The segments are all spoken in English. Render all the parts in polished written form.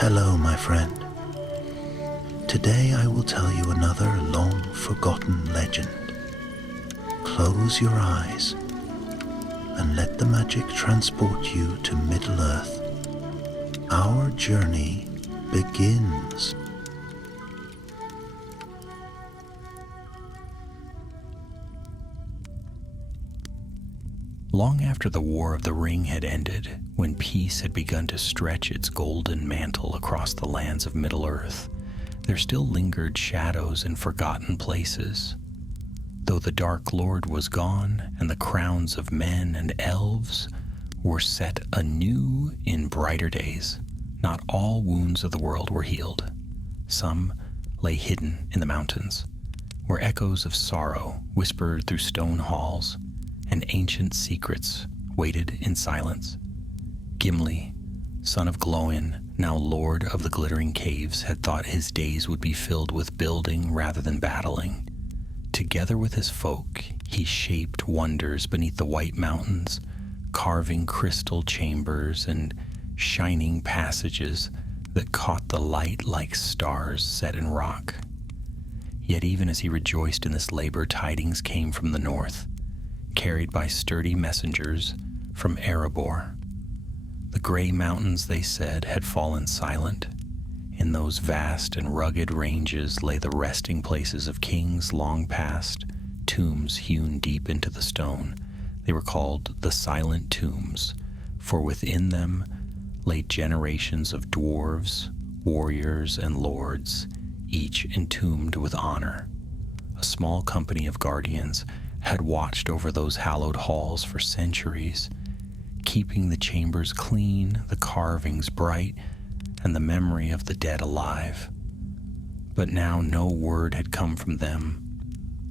Hello, my friend. Today I will tell you another long-forgotten legend. Close your eyes and let the magic transport you to Middle-earth. Our journey begins. Long after the War of the Ring had ended, when peace had begun to stretch its golden mantle across the lands of Middle-earth, there still lingered shadows in forgotten places. Though the Dark Lord was gone, and the crowns of men and elves were set anew in brighter days, not all wounds of the world were healed. Some lay hidden in the mountains, where echoes of sorrow whispered through stone halls, and ancient secrets waited in silence. Gimli, son of Glóin, now lord of the glittering caves, had thought his days would be filled with building rather than battling. Together with his folk, he shaped wonders beneath the white mountains, carving crystal chambers and shining passages that caught the light like stars set in rock. Yet even as he rejoiced in this labor, tidings came from the north, carried by sturdy messengers from Erebor. The gray mountains, they said, had fallen silent. In those vast and rugged ranges lay the resting places of kings long past, tombs hewn deep into the stone. They were called the Silent Tombs, for within them lay generations of dwarves, warriors, and lords, each entombed with honor. A small company of guardians had watched over those hallowed halls for centuries, keeping the chambers clean, the carvings bright, and the memory of the dead alive. But now no word had come from them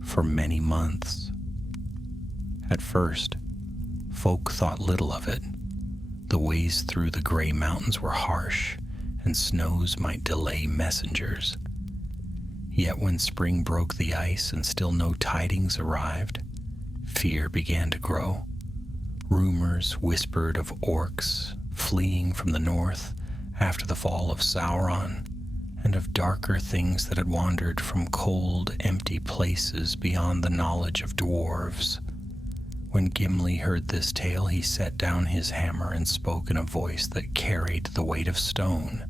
for many months. At first, folk thought little of it. The ways through the gray mountains were harsh, and snows might delay messengers. Yet when spring broke the ice and still no tidings arrived, fear began to grow. Rumors whispered of orcs fleeing from the north after the fall of Sauron, and of darker things that had wandered from cold, empty places beyond the knowledge of dwarves. When Gimli heard this tale, he set down his hammer and spoke in a voice that carried the weight of stone.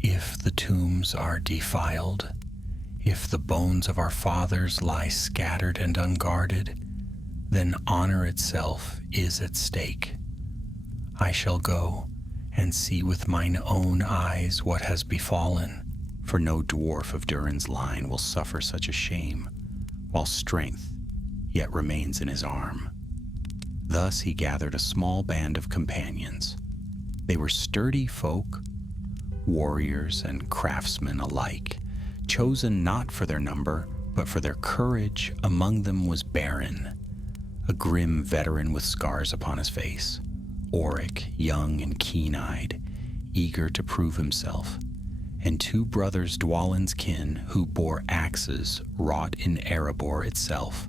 If the tombs are defiled, if the bones of our fathers lie scattered and unguarded, then honor itself is at stake. I shall go and see with mine own eyes what has befallen, for no dwarf of Durin's line will suffer such a shame, while strength yet remains in his arm. Thus he gathered a small band of companions. They were sturdy folk, warriors and craftsmen alike, chosen not for their number, but for their courage. Among them was Beren, a grim veteran with scars upon his face, Oric, young and keen-eyed, eager to prove himself, and two brothers Dwalin's kin who bore axes wrought in Erebor itself.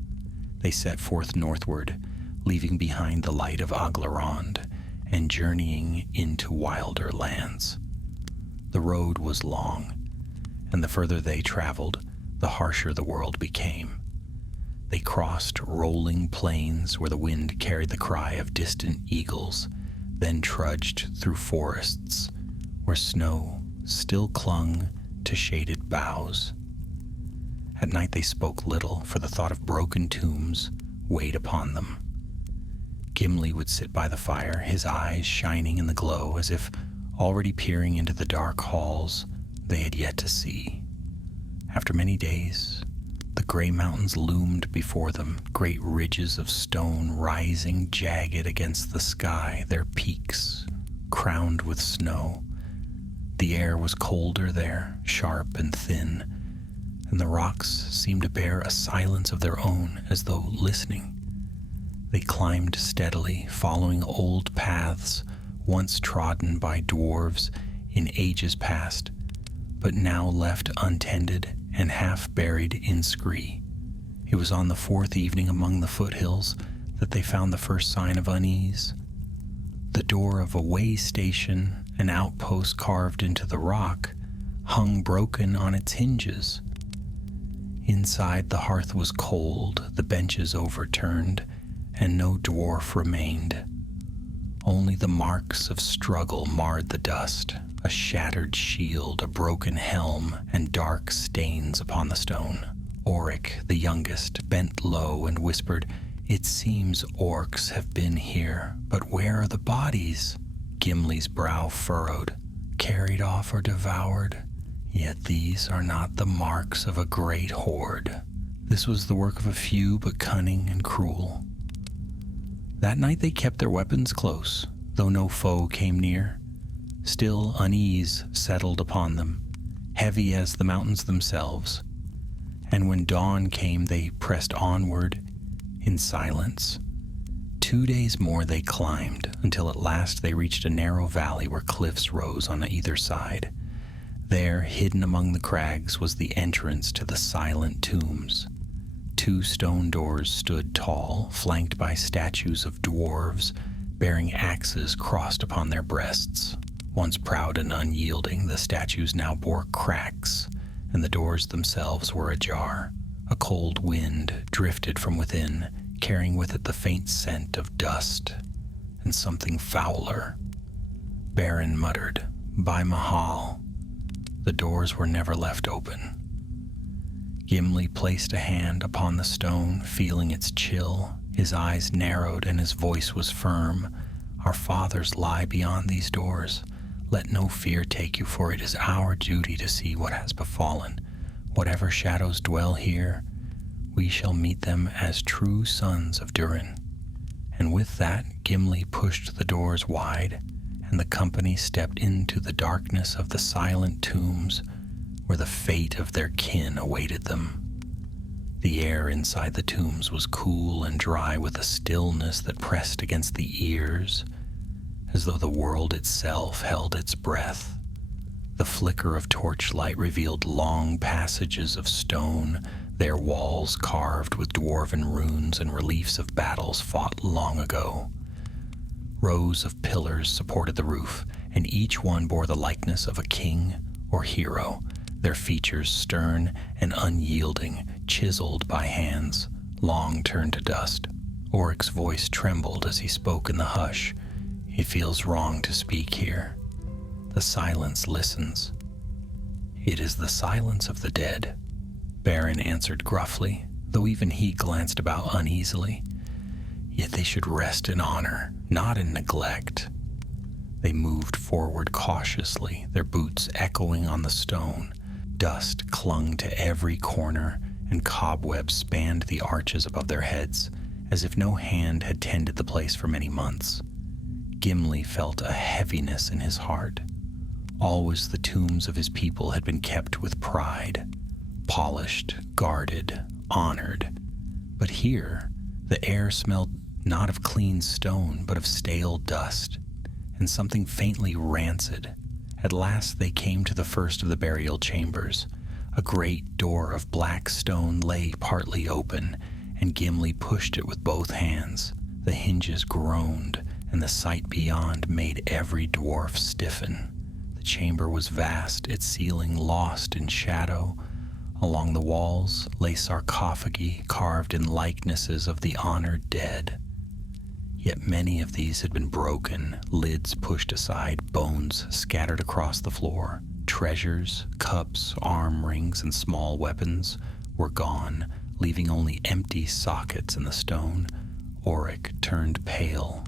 They set forth northward, leaving behind the light of Aglarond and journeying into wilder lands. The road was long, and the further they traveled, the harsher the world became. They crossed rolling plains where the wind carried the cry of distant eagles, then trudged through forests where snow still clung to shaded boughs. At night they spoke little, for the thought of broken tombs weighed upon them. Gimli would sit by the fire, his eyes shining in the glow, as if already peering into the dark halls they had yet to see. After many days, the gray mountains loomed before them, great ridges of stone rising jagged against the sky, their peaks crowned with snow. The air was colder there, sharp and thin, and the rocks seemed to bear a silence of their own, as though listening. They climbed steadily, following old paths once trodden by dwarves in ages past, but now left untended and half buried in scree. It was on the fourth evening among the foothills that they found the first sign of unease. The door of a way station, an outpost carved into the rock, hung broken on its hinges. Inside, the hearth was cold, the benches overturned, and no dwarf remained. Only the marks of struggle marred the dust, a shattered shield, a broken helm, and dark stains upon the stone. Oric, the youngest, bent low and whispered, "It seems orcs have been here, but where are the bodies?" Gimli's brow furrowed. "Carried off or devoured? Yet these are not the marks of a great horde." This was the work of a few, but cunning and cruel. That night they kept their weapons close, though no foe came near. Still unease settled upon them, heavy as the mountains themselves. And when dawn came, they pressed onward in silence. 2 days more they climbed, until at last they reached a narrow valley where cliffs rose on either side. There, hidden among the crags, was the entrance to the silent tombs. 2 stone doors stood tall, flanked by statues of dwarves, bearing axes crossed upon their breasts. Once proud and unyielding, the statues now bore cracks, and the doors themselves were ajar. A cold wind drifted from within, carrying with it the faint scent of dust and something fouler. Beren muttered, "By Mahal." The doors were never left open. Gimli placed a hand upon the stone, feeling its chill. His eyes narrowed and his voice was firm. "Our fathers lie beyond these doors. Let no fear take you, for it is our duty to see what has befallen. Whatever shadows dwell here, we shall meet them as true sons of Durin." And with that, Gimli pushed the doors wide, and the company stepped into the darkness of the silent tombs, where the fate of their kin awaited them. The air inside the tombs was cool and dry, with a stillness that pressed against the ears, as though the world itself held its breath. The flicker of torchlight revealed long passages of stone, their walls carved with dwarven runes and reliefs of battles fought long ago. Rows of pillars supported the roof, and each one bore the likeness of a king or hero, their features stern and unyielding, chiseled by hands long turned to dust. Oric's voice trembled as he spoke in the hush. "It feels wrong to speak here. The silence listens." "It is the silence of the dead," Beren answered gruffly, though even he glanced about uneasily. "Yet they should rest in honor, not in neglect." They moved forward cautiously, their boots echoing on the stone. Dust clung to every corner, and cobwebs spanned the arches above their heads, as if no hand had tended the place for many months. Gimli felt a heaviness in his heart. Always the tombs of his people had been kept with pride, polished, guarded, honored. But here, the air smelled not of clean stone, but of stale dust, and something faintly rancid. At last they came to the first of the burial chambers. A great door of black stone lay partly open, and Gimli pushed it with both hands. The hinges groaned, and the sight beyond made every dwarf stiffen. The chamber was vast, its ceiling lost in shadow. Along the walls lay sarcophagi carved in likenesses of the honored dead. Yet many of these had been broken, lids pushed aside, bones scattered across the floor. Treasures, cups, arm rings, and small weapons were gone, leaving only empty sockets in the stone. Oric turned pale.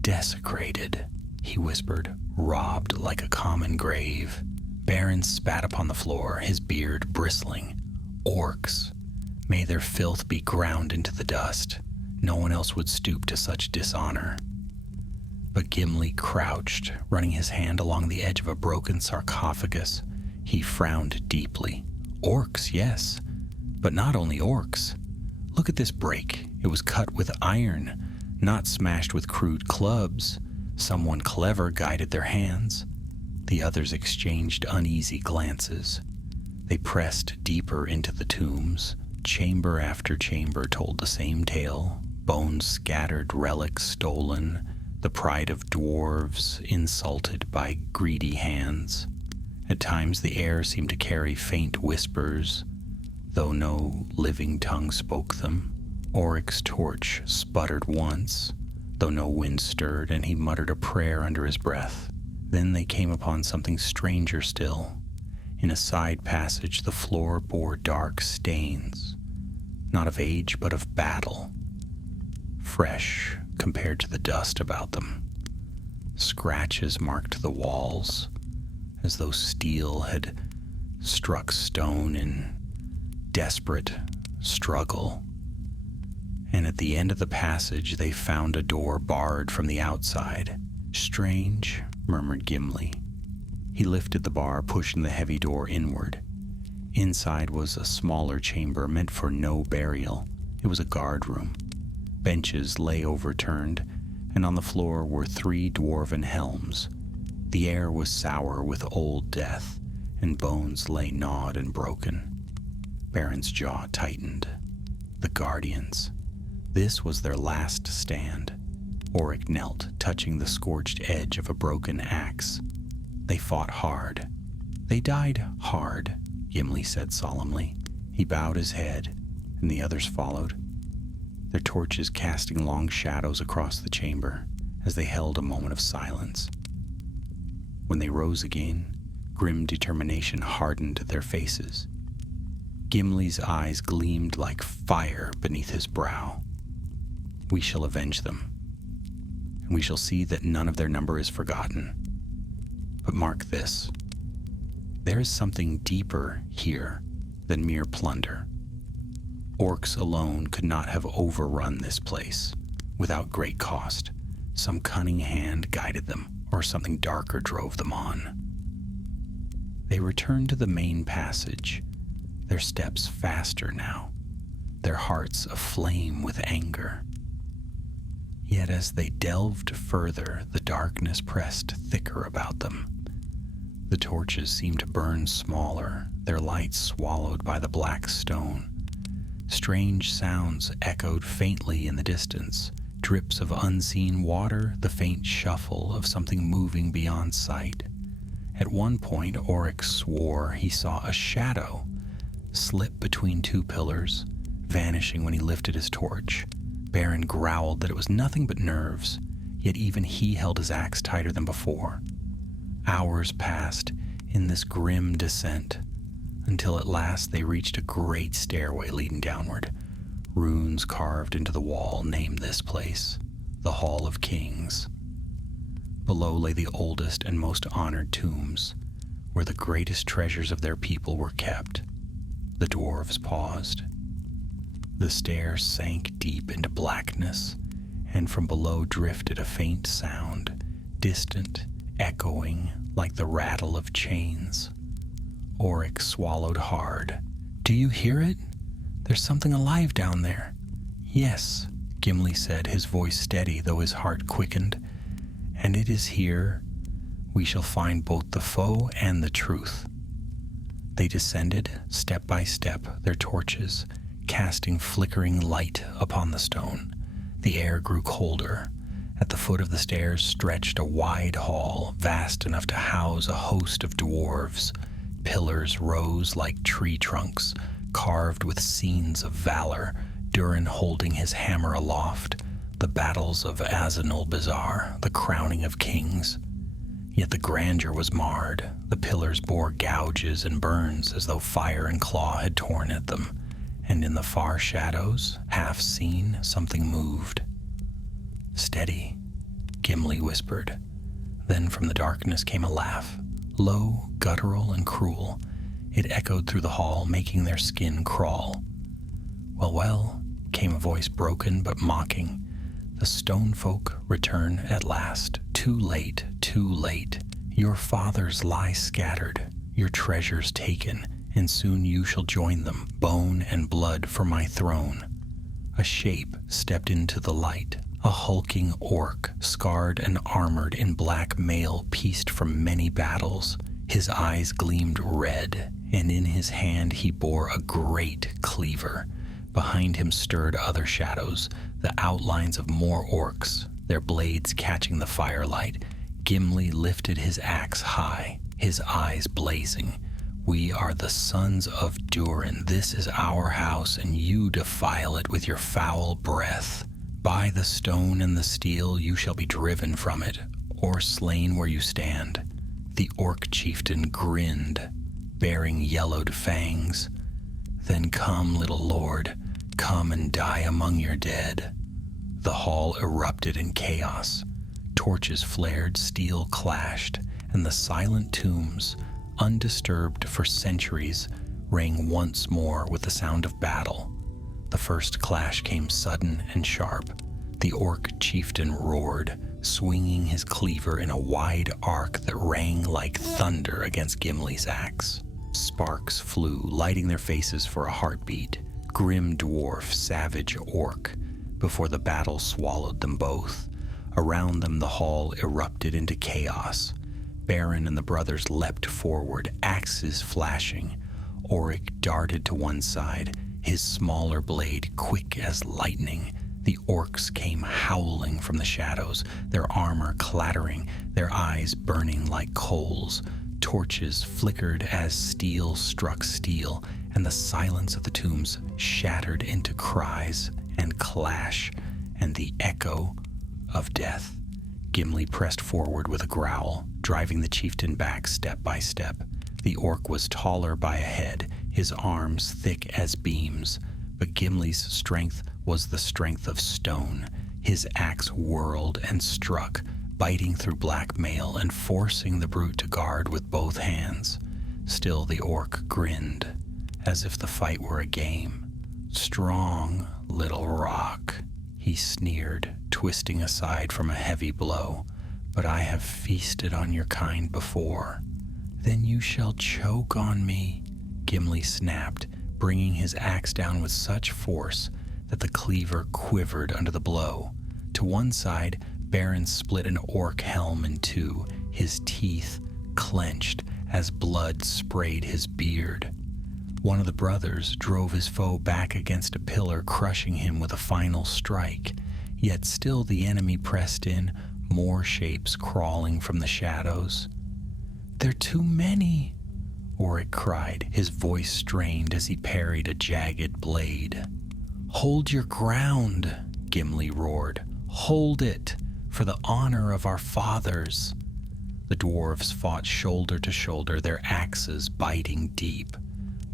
"Desecrated," he whispered, "robbed like a common grave." Beren spat upon the floor, his beard bristling. "Orcs! May their filth be ground into the dust. No one else would stoop to such dishonor." But Gimli crouched, running his hand along the edge of a broken sarcophagus. He frowned deeply. "Orcs, yes, but not only orcs. Look at this break. It was cut with iron, not smashed with crude clubs. Someone clever guided their hands." The others exchanged uneasy glances. They pressed deeper into the tombs. Chamber after chamber told the same tale. Bones scattered, relics stolen, the pride of dwarves insulted by greedy hands. At times the air seemed to carry faint whispers, though no living tongue spoke them. Oric's torch sputtered once, though no wind stirred, and he muttered a prayer under his breath. Then they came upon something stranger still. In a side passage, the floor bore dark stains, not of age but of battle, fresh compared to the dust about them. Scratches marked the walls, as though steel had struck stone in desperate struggle. And at the end of the passage they found a door barred from the outside. "Strange," murmured Gimli. He lifted the bar, pushing the heavy door inward. Inside was a smaller chamber meant for no burial. It was a guard room. Benches lay overturned, and on the floor were 3 dwarven helms. The air was sour with old death, and bones lay gnawed and broken. Baron's jaw tightened. The Guardians. This was their last stand. Oric knelt, touching the scorched edge of a broken axe. They fought hard. "They died hard," Gimli said solemnly. He bowed his head, and the others followed, their torches casting long shadows across the chamber as they held a moment of silence. When they rose again, grim determination hardened their faces. Gimli's eyes gleamed like fire beneath his brow. "We shall avenge them, and we shall see that none of their number is forgotten. But mark this, there is something deeper here than mere plunder. Orcs alone could not have overrun this place without great cost. Some cunning hand guided them, or something darker drove them on." They returned to the main passage, their steps faster now, their hearts aflame with anger. Yet as they delved further, the darkness pressed thicker about them. The torches seemed to burn smaller, their lights swallowed by the black stone. Strange sounds echoed faintly in the distance, drips of unseen water, the faint shuffle of something moving beyond sight. At one point, Oric swore he saw a shadow slip between 2 pillars, vanishing when he lifted his torch. Baron growled that it was nothing but nerves, yet even he held his axe tighter than before. Hours passed in this grim descent, until at last they reached a great stairway leading downward. Runes carved into the wall named this place the Hall of Kings. Below lay the oldest and most honored tombs, where the greatest treasures of their people were kept. The dwarves paused. The stair sank deep into blackness, and from below drifted a faint sound, distant, echoing like the rattle of chains. Oric swallowed hard. "Do you hear it? There's something alive down there." "Yes," Gimli said, his voice steady though his heart quickened. "And it is here we shall find both the foe and the truth." They descended, step by step, their torches casting flickering light upon the stone. The air grew colder. At the foot of the stairs stretched a wide hall, vast enough to house a host of dwarves. Pillars rose like tree trunks, carved with scenes of valor, Durin holding his hammer aloft, the battles of Azanul Bazaar, the crowning of kings. Yet the grandeur was marred. The pillars bore gouges and burns as though fire and claw had torn at them, and in the far shadows, half seen, something moved. "Steady," Gimli whispered. Then from the darkness came a laugh, low, guttural, and cruel. It echoed through the hall, making their skin crawl. "Well, well," came a voice broken but mocking. "The stone folk return at last. Too late, too late. Your fathers lie scattered, your treasures taken, and soon you shall join them, bone and blood for my throne." A shape stepped into the light, a hulking orc, scarred and armored in black mail pieced from many battles. His eyes gleamed red, and in his hand he bore a great cleaver. Behind him stirred other shadows, the outlines of more orcs, their blades catching the firelight. Gimli lifted his axe high, his eyes blazing. "We are the sons of Durin. This is our house, and you defile it with your foul breath. By the stone and the steel you shall be driven from it, or slain where you stand." The orc chieftain grinned, bearing yellowed fangs. "Then come, little lord, come and die among your dead." The hall erupted in chaos. Torches flared, steel clashed, and the silent tombs, undisturbed for centuries, rang once more with the sound of battle. The first clash came sudden and sharp. The orc chieftain roared, swinging his cleaver in a wide arc that rang like thunder against Gimli's axe. Sparks flew, lighting their faces for a heartbeat. Grim dwarf, savage orc, before the battle swallowed them both. Around them the hall erupted into chaos. Beren and the brothers leapt forward, axes flashing. Oric darted to one side, his smaller blade quick as lightning. The orcs came howling from the shadows, their armor clattering, their eyes burning like coals. Torches flickered as steel struck steel, and the silence of the tombs shattered into cries and clash and the echo of death. Gimli pressed forward with a growl, driving the chieftain back step by step. The orc was taller by a head, his arms thick as beams, but Gimli's strength was the strength of stone. His axe whirled and struck, biting through black mail and forcing the brute to guard with both hands. Still the orc grinned, as if the fight were a game. "Strong little rock," he sneered, twisting aside from a heavy blow. "But I have feasted on your kind before." "Then you shall choke on me," Gimli snapped, bringing his axe down with such force that the cleaver quivered under the blow. To one side, Beren split an orc helm in two, his teeth clenched as blood sprayed his beard. One of the brothers drove his foe back against a pillar, crushing him with a final strike. Yet still the enemy pressed in, more shapes crawling from the shadows. "They're too many," Oric cried, his voice strained as he parried a jagged blade. "Hold your ground," Gimli roared. "Hold it, for the honor of our fathers." The dwarves fought shoulder to shoulder, their axes biting deep.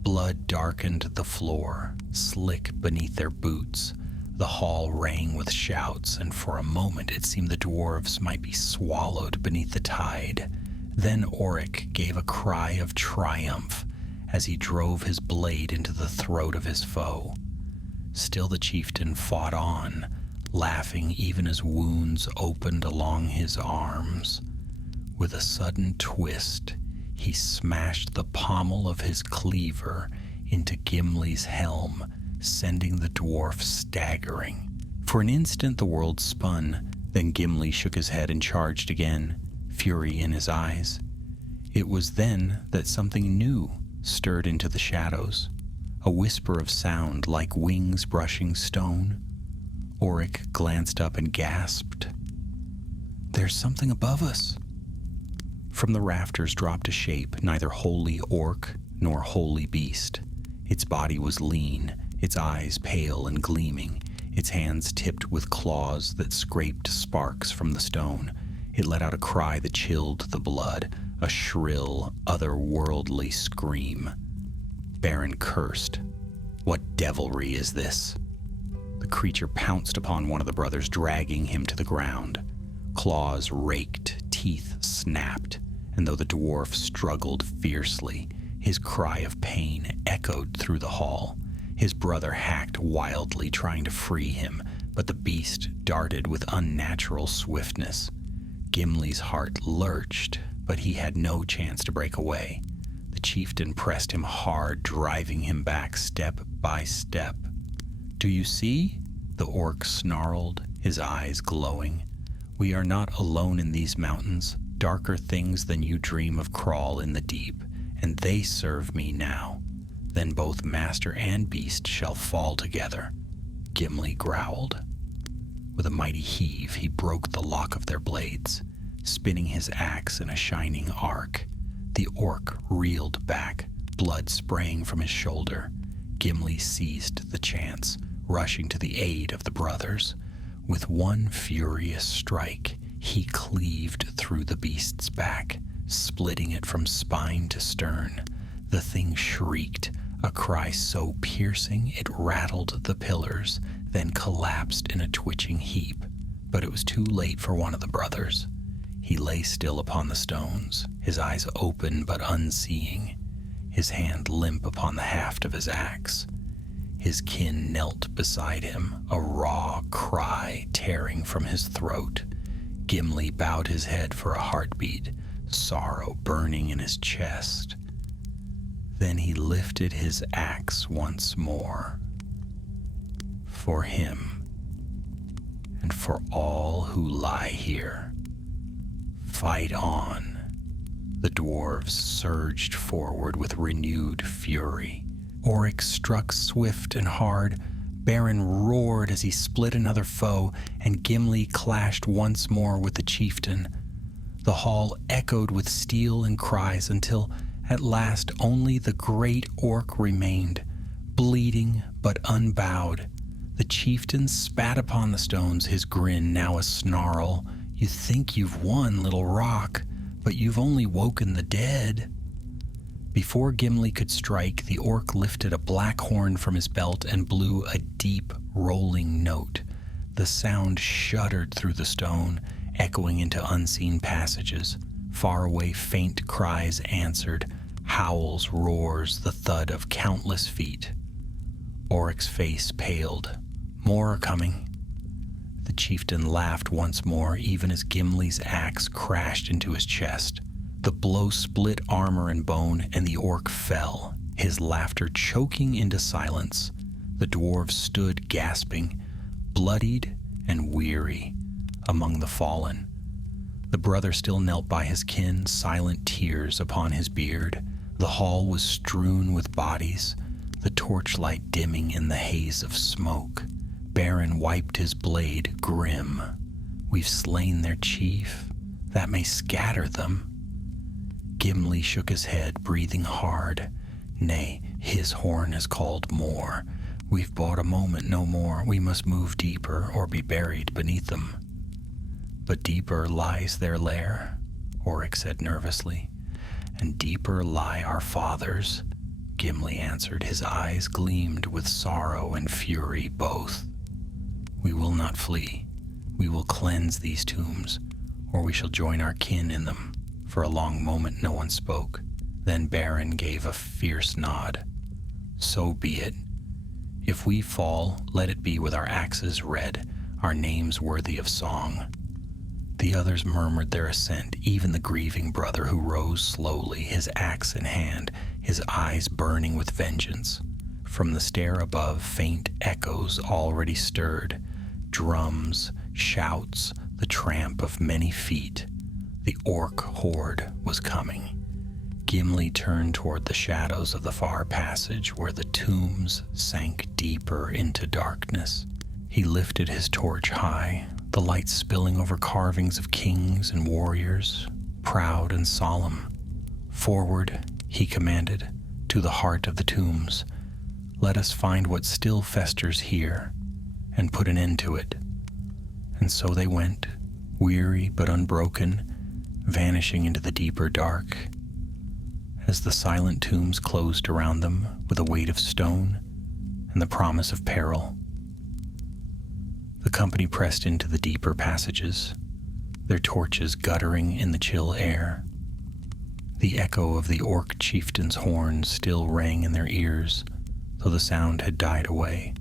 Blood darkened the floor, slick beneath their boots. The hall rang with shouts, and for a moment it seemed the dwarves might be swallowed beneath the tide. Then Oric gave a cry of triumph as he drove his blade into the throat of his foe. Still the chieftain fought on, laughing even as wounds opened along his arms. With a sudden twist, he smashed the pommel of his cleaver into Gimli's helm, sending the dwarf staggering. For an instant the world spun, then Gimli shook his head and charged again, fury in his eyes. It was then that something new stirred into the shadows, a whisper of sound like wings brushing stone. Oric glanced up and gasped. "There's something above us." From the rafters dropped a shape, neither wholly orc nor wholly beast. Its body was lean, its eyes pale and gleaming, its hands tipped with claws that scraped sparks from the stone. It let out a cry that chilled the blood, a shrill, otherworldly scream. Beren cursed. "What devilry is this?" The creature pounced upon one of the brothers, dragging him to the ground. Claws raked, teeth snapped, and though the dwarf struggled fiercely, his cry of pain echoed through the hall. His brother hacked wildly, trying to free him, but the beast darted with unnatural swiftness. Gimli's heart lurched, but he had no chance to break away. The chieftain pressed him hard, driving him back step by step. "Do you see?" the orc snarled, his eyes glowing. "We are not alone in these mountains. Darker things than you dream of crawl in the deep, and they serve me now. Then both master and beast shall fall together." Gimli growled. With a mighty heave, he broke the lock of their blades, spinning his axe in a shining arc. The orc reeled back, blood spraying from his shoulder. Gimli seized the chance, rushing to the aid of the brothers. With one furious strike, he cleaved through the beast's back, splitting it from spine to stern. The thing shrieked, a cry so piercing it rattled the pillars, then collapsed in a twitching heap. But it was too late for one of the brothers. He lay still upon the stones, his eyes open but unseeing, his hand limp upon the haft of his axe. His kin knelt beside him, a raw cry tearing from his throat. Gimli bowed his head for a heartbeat, sorrow burning in his chest. Then he lifted his axe once more. For him, and for all who lie here. Fight on. The dwarves surged forward with renewed fury. Oryx struck swift and hard. Beren roared as he split another foe, and Gimli clashed once more with the chieftain. The hall echoed with steel and cries until, at last, only the great orc remained, bleeding but unbowed. The chieftain spat upon the stones, his grin now a snarl. You think you've won, little rock, but you've only woken the dead. Before Gimli could strike, the orc lifted a black horn from his belt and blew a deep, rolling note. The sound shuddered through the stone, echoing into unseen passages. Far away faint cries answered, howls, roars, the thud of countless feet. Oric's face paled. More are coming. The chieftain laughed once more, even as Gimli's axe crashed into his chest. The blow split armor and bone, and the orc fell, his laughter choking into silence. The dwarves stood gasping, bloodied and weary, among the fallen. The brother still knelt by his kin, silent tears upon his beard. The hall was strewn with bodies, the torchlight dimming in the haze of smoke. Beren wiped his blade, grim. We've slain their chief. That may scatter them. Gimli shook his head, breathing hard. Nay, his horn has called more. We've bought a moment, no more. We must move deeper or be buried beneath them. But deeper lies their lair, Oryx said nervously. And deeper lie our fathers, Gimli answered. His eyes gleamed with sorrow and fury both. We will not flee. We will cleanse these tombs, or we shall join our kin in them. For a long moment no one spoke. Then Beren gave a fierce nod. So be it. If we fall, let it be with our axes red, our names worthy of song. The others murmured their assent, even the grieving brother who rose slowly, his axe in hand, his eyes burning with vengeance. From the stair above, faint echoes already stirred, drums, shouts, the tramp of many feet. The orc horde was coming. Gimli turned toward the shadows of the far passage where the tombs sank deeper into darkness. He lifted his torch high, the light spilling over carvings of kings and warriors, proud and solemn. Forward, he commanded, to the heart of the tombs. Let us find what still festers here, and put an end to it. And so they went, weary but unbroken, vanishing into the deeper dark. As the silent tombs closed around them with a weight of stone and the promise of peril, the company pressed into the deeper passages, their torches guttering in the chill air. The echo of the orc chieftain's horn still rang in their ears, though the sound had died away.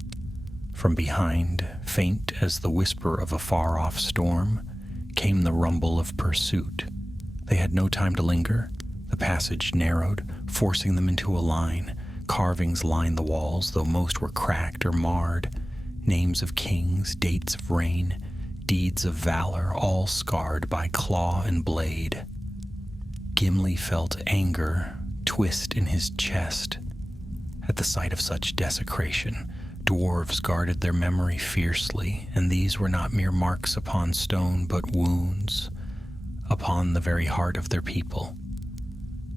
From behind, faint as the whisper of a far-off storm, came the rumble of pursuit. They had no time to linger. The passage narrowed, forcing them into a line. Carvings lined the walls, though most were cracked or marred. Names of kings, dates of reign, deeds of valor, all scarred by claw and blade. Gimli felt anger twist in his chest at the sight of such desecration. dwarves guarded their memory fiercely, and these were not mere marks upon stone, but wounds upon the very heart of their people.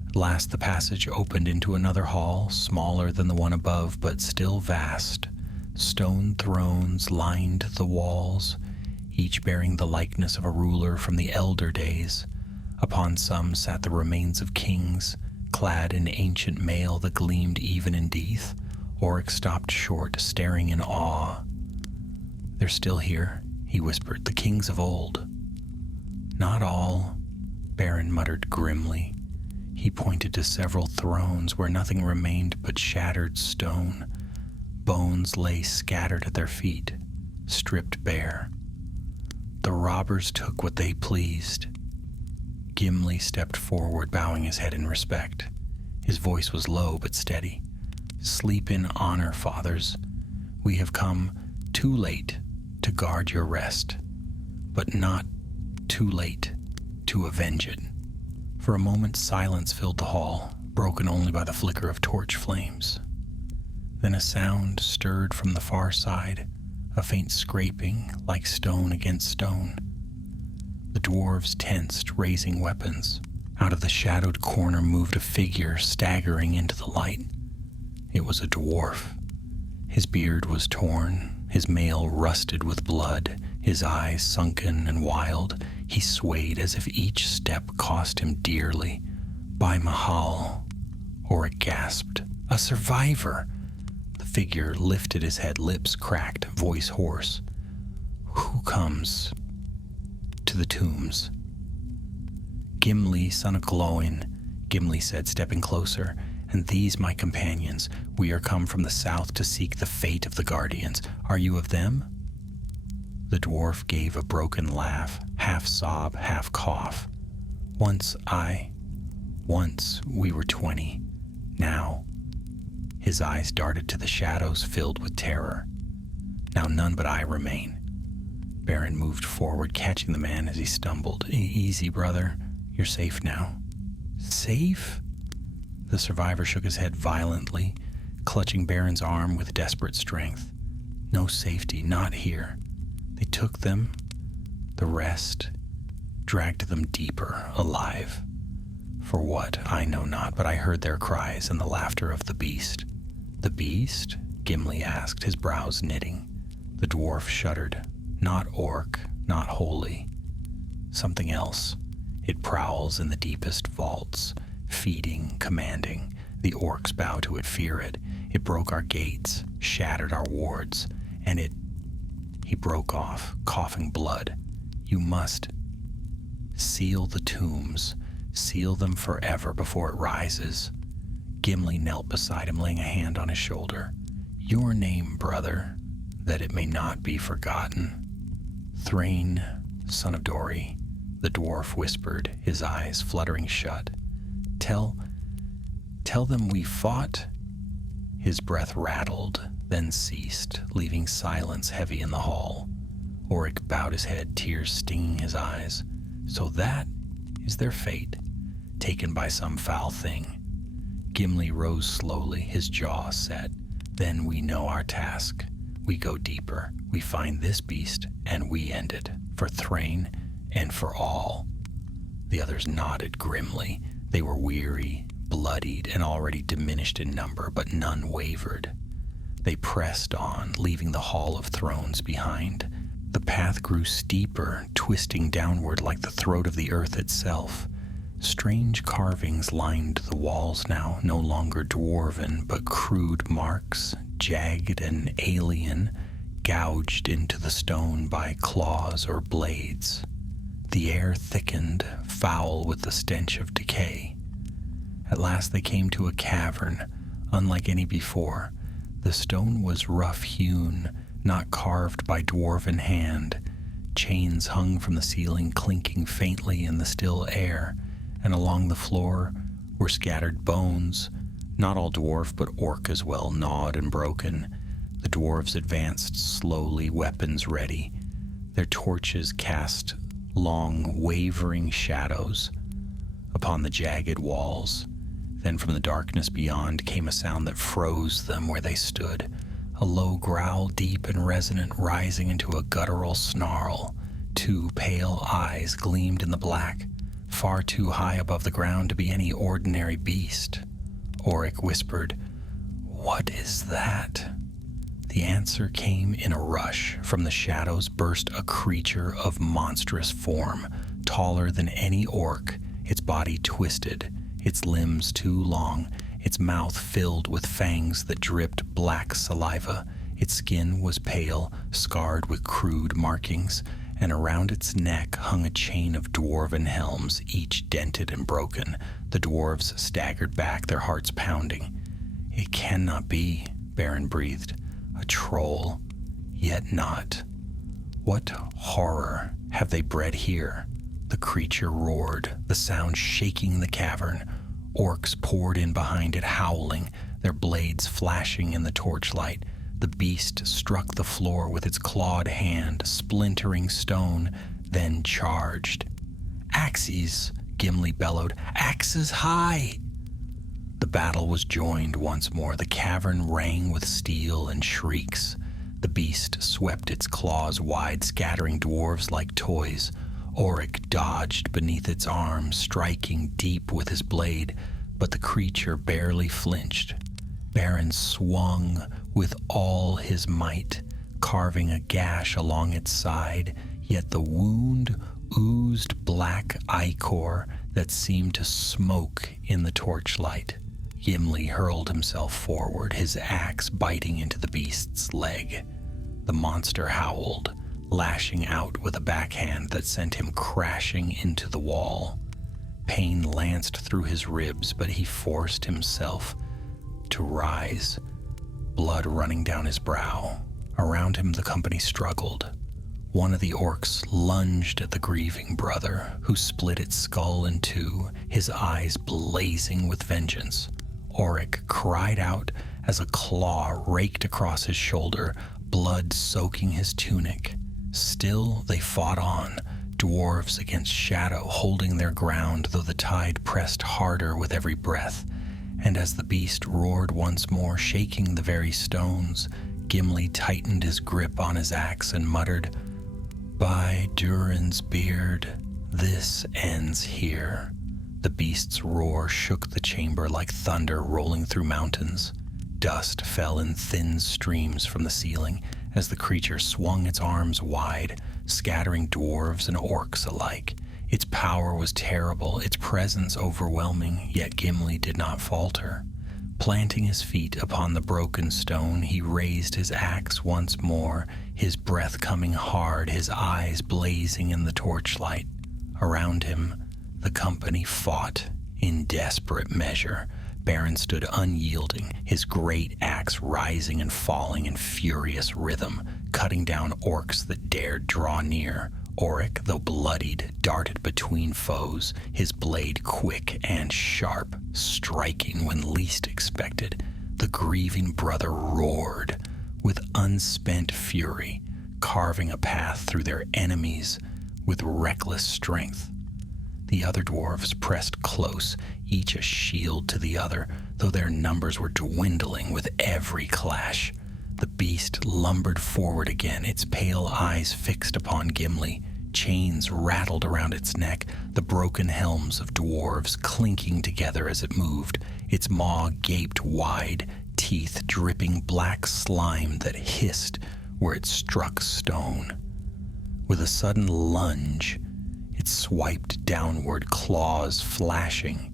At last the passage opened into another hall, smaller than the one above, but still vast. Stone thrones lined the walls, each bearing the likeness of a ruler from the elder days. Upon some sat the remains of kings, clad in ancient mail that gleamed even in death. Oric stopped short, staring in awe. "They're still here," he whispered, "the kings of old." "Not all," Baron muttered grimly. He pointed to several thrones where nothing remained but shattered stone. Bones lay scattered at their feet, stripped bare. "The robbers took what they pleased." Gimli stepped forward, bowing his head in respect. His voice was low but steady. "Sleep in honor, fathers. We have come too late to guard your rest, but not too late to avenge it." For a moment, silence filled the hall, broken only by the flicker of torch flames. Then a sound stirred from the far side, a faint scraping like stone against stone. The dwarves tensed, raising weapons. Out of the shadowed corner moved a figure, staggering into the light. It was a dwarf. His beard was torn, his mail rusted with blood, his eyes sunken and wild. He swayed as if each step cost him dearly. "By Mahal," Oric gasped. "A survivor!" The figure lifted his head, lips cracked, voice hoarse. "Who comes to the tombs?" "Gimli, son of Glóin," Gimli said, stepping closer. "And these my companions. We are come from the south to seek the fate of the Guardians. Are you of them?" The dwarf gave a broken laugh, half sob, half cough. Once we were 20. Now," his eyes darted to the shadows filled with terror. "Now none but I remain." Baron moved forward, catching the man as he stumbled. "Easy, brother. You're safe now." "Safe?" The survivor shook his head violently, clutching Baron's arm with desperate strength. "No safety, not here. They took them, the rest, dragged them deeper, alive. For what, I know not, but I heard their cries and the laughter of the beast." "The beast?" Gimli asked, his brows knitting. The dwarf shuddered. "Not orc, not holy. Something else. It prowls in the deepest vaults, feeding, commanding. The orcs bow to it, fear it. It broke our gates, shattered our wards, and it..." He broke off, coughing blood. "You must seal the tombs, seal them forever before it rises." Gimli knelt beside him, laying a hand on his shoulder. "Your name, brother, that it may not be forgotten." "Thrain, son of Dori," the dwarf whispered, his eyes fluttering shut. Tell them we fought." His breath rattled, then ceased, leaving silence heavy in the hall. Oric bowed his head, tears stinging his eyes. "So that is their fate, taken by some foul thing." Gimli rose slowly, his jaw set. "Then we know our task. We go deeper. We find this beast, and we end it, for Thrain and for all." The others nodded grimly. They were weary, bloodied, and already diminished in number, but none wavered. They pressed on, leaving the Hall of Thrones behind. The path grew steeper, twisting downward like the throat of the earth itself. Strange carvings lined the walls now, no longer dwarven, but crude marks, jagged and alien, gouged into the stone by claws or blades. The air thickened, foul with the stench of decay. At last they came to a cavern, unlike any before. The stone was rough-hewn, not carved by dwarven hand. Chains hung from the ceiling, clinking faintly in the still air, and along the floor were scattered bones, not all dwarf but orc as well, gnawed and broken. The dwarves advanced slowly, weapons ready. Their torches cast long, wavering shadows upon the jagged walls. Then from the darkness beyond came a sound that froze them where they stood, a low growl deep and resonant rising into a guttural snarl. Two pale eyes gleamed in the black, far too high above the ground to be any ordinary beast. Auric whispered, "What is that?" The answer came in a rush. From the shadows burst a creature of monstrous form, taller than any orc, its body twisted, its limbs too long, its mouth filled with fangs that dripped black saliva. Its skin was pale, scarred with crude markings, and around its neck hung a chain of dwarven helms, each dented and broken. The dwarves staggered back, their hearts pounding. "It cannot be," Baron breathed. "A troll, yet not. What horror have they bred here?" The creature roared, the sound shaking the cavern. Orcs poured in behind it, howling, their blades flashing in the torchlight. The beast struck the floor with its clawed hand, splintering stone, then charged. "Axes!" Gimli bellowed. "Axes high!" The battle was joined once more. The cavern rang with steel and shrieks. The beast swept its claws wide, scattering dwarves like toys. Auric dodged beneath its arm, striking deep with his blade, but the creature barely flinched. Baron swung with all his might, carving a gash along its side, yet the wound oozed black ichor that seemed to smoke in the torchlight. Gimli hurled himself forward, his axe biting into the beast's leg. The monster howled, lashing out with a backhand that sent him crashing into the wall. Pain lanced through his ribs, but he forced himself to rise, blood running down his brow. Around him the company struggled. One of the orcs lunged at the grieving brother, who split its skull in two, his eyes blazing with vengeance. Auric cried out as a claw raked across his shoulder, blood soaking his tunic. Still they fought on, dwarves against shadow, holding their ground, though the tide pressed harder with every breath. And as the beast roared once more, shaking the very stones, Gimli tightened his grip on his axe and muttered, "By Durin's beard, this ends here." The beast's roar shook the chamber like thunder rolling through mountains. Dust fell in thin streams from the ceiling as the creature swung its arms wide, scattering dwarves and orcs alike. Its power was terrible, its presence overwhelming, yet Gimli did not falter. Planting his feet upon the broken stone, he raised his axe once more, his breath coming hard, his eyes blazing in the torchlight. Around him, the company fought in desperate measure. Baron stood unyielding, his great axe rising and falling in furious rhythm, cutting down orcs that dared draw near. Auric, though bloodied, darted between foes, his blade quick and sharp, striking when least expected. The grieving brother roared with unspent fury, carving a path through their enemies with reckless strength. The other dwarves pressed close, each a shield to the other, though their numbers were dwindling with every clash. The beast lumbered forward again, its pale eyes fixed upon Gimli. Chains rattled around its neck, the broken helms of dwarves clinking together as it moved. Its maw gaped wide, teeth dripping black slime that hissed where it struck stone. With a sudden lunge, it swiped downward, claws flashing.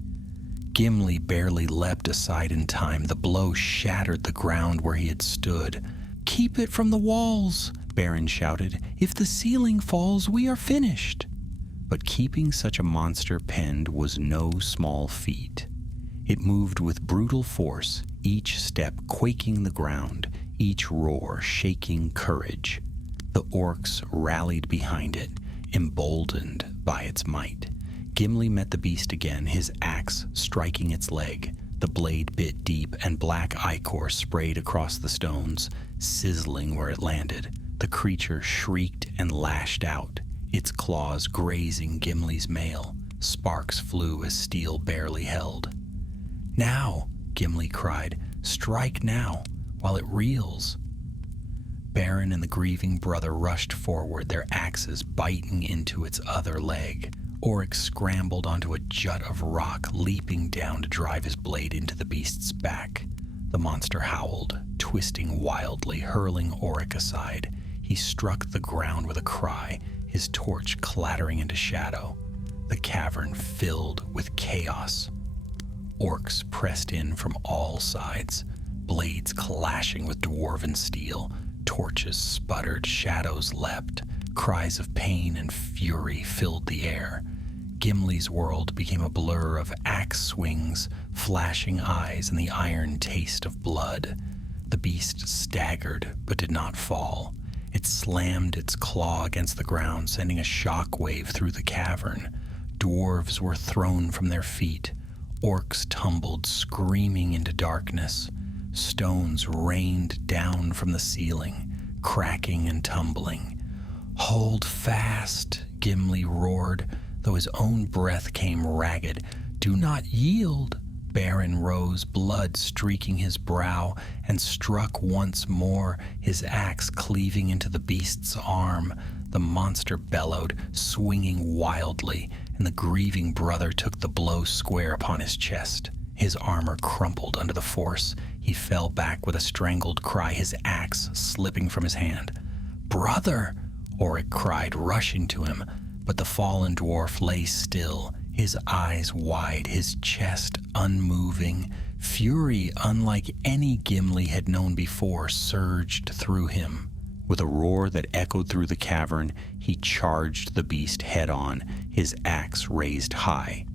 Gimli barely leapt aside in time. The blow shattered the ground where he had stood. "Keep it from the walls," Baron shouted. "If the ceiling falls, we are finished." But keeping such a monster penned was no small feat. It moved with brutal force, each step quaking the ground, each roar shaking courage. The orcs rallied behind it, emboldened by its might. Gimli met the beast again, his axe striking its leg. The blade bit deep, and black ichor sprayed across the stones, sizzling where it landed. The creature shrieked and lashed out, its claws grazing Gimli's mail. Sparks flew as steel barely held. "Now!" Gimli cried. "Strike now, while it reels." Baron and the grieving brother rushed forward, their axes biting into its other leg. Oryx scrambled onto a jut of rock, leaping down to drive his blade into the beast's back. The monster howled, twisting wildly, hurling Oryx aside. He struck the ground with a cry, his torch clattering into shadow. The cavern filled with chaos. Orcs pressed in from all sides, blades clashing with dwarven steel. Torches sputtered, shadows leapt. Cries of pain and fury filled the air. Gimli's world became a blur of axe swings, flashing eyes, and the iron taste of blood. The beast staggered, but did not fall. It slammed its claw against the ground, sending a shock wave through the cavern. Dwarves were thrown from their feet. Orcs tumbled, screaming into darkness. Stones rained down from the ceiling, cracking and tumbling. "Hold fast," Gimli roared, though his own breath came ragged. "Do not yield." Baron rose, blood streaking his brow, and struck once more, his axe cleaving into the beast's arm. The monster bellowed, swinging wildly, and the grieving brother took the blow square upon his chest. His armor crumpled under the force. He fell back with a strangled cry, his axe slipping from his hand. "Brother!" Oryx cried, rushing to him, but the fallen dwarf lay still, his eyes wide, his chest unmoving. Fury, unlike any Gimli had known before, surged through him. With a roar that echoed through the cavern, he charged the beast head-on, his axe raised high.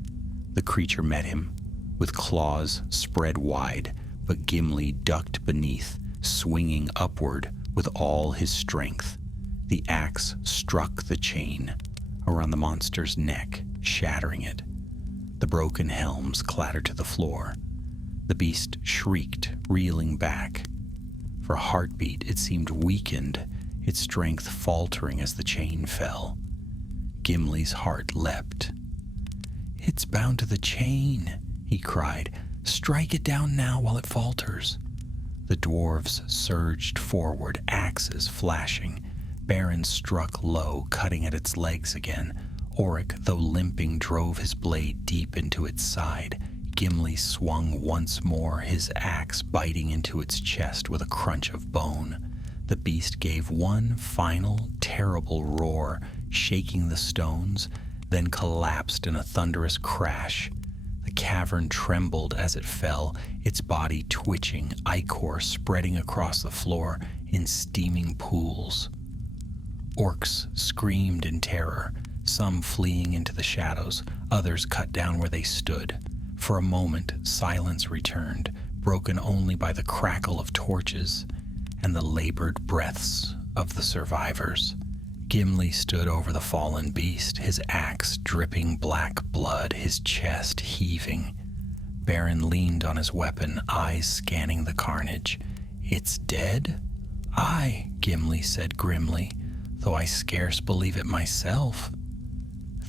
The creature met him, with claws spread wide, but Gimli ducked beneath, swinging upward with all his strength. The axe struck the chain around the monster's neck, shattering it. The broken helms clattered to the floor. The beast shrieked, reeling back. For a heartbeat, it seemed weakened, its strength faltering as the chain fell. Gimli's heart leapt. "It's bound to the chain," he cried. "Strike it down now while it falters." The dwarves surged forward, axes flashing. Baron struck low, cutting at its legs again. Oryx, though limping, drove his blade deep into its side. Gimli swung once more, his axe biting into its chest with a crunch of bone. The beast gave one final, terrible roar, shaking the stones, then collapsed in a thunderous crash. The cavern trembled as it fell, its body twitching, ichor spreading across the floor in steaming pools. Orcs screamed in terror, some fleeing into the shadows, others cut down where they stood. For a moment, silence returned, broken only by the crackle of torches and the labored breaths of the survivors. Gimli stood over the fallen beast, his axe dripping black blood, his chest heaving. Baron leaned on his weapon, eyes scanning the carnage. "It's dead?" "Aye," Gimli said grimly, "though I scarce believe it myself."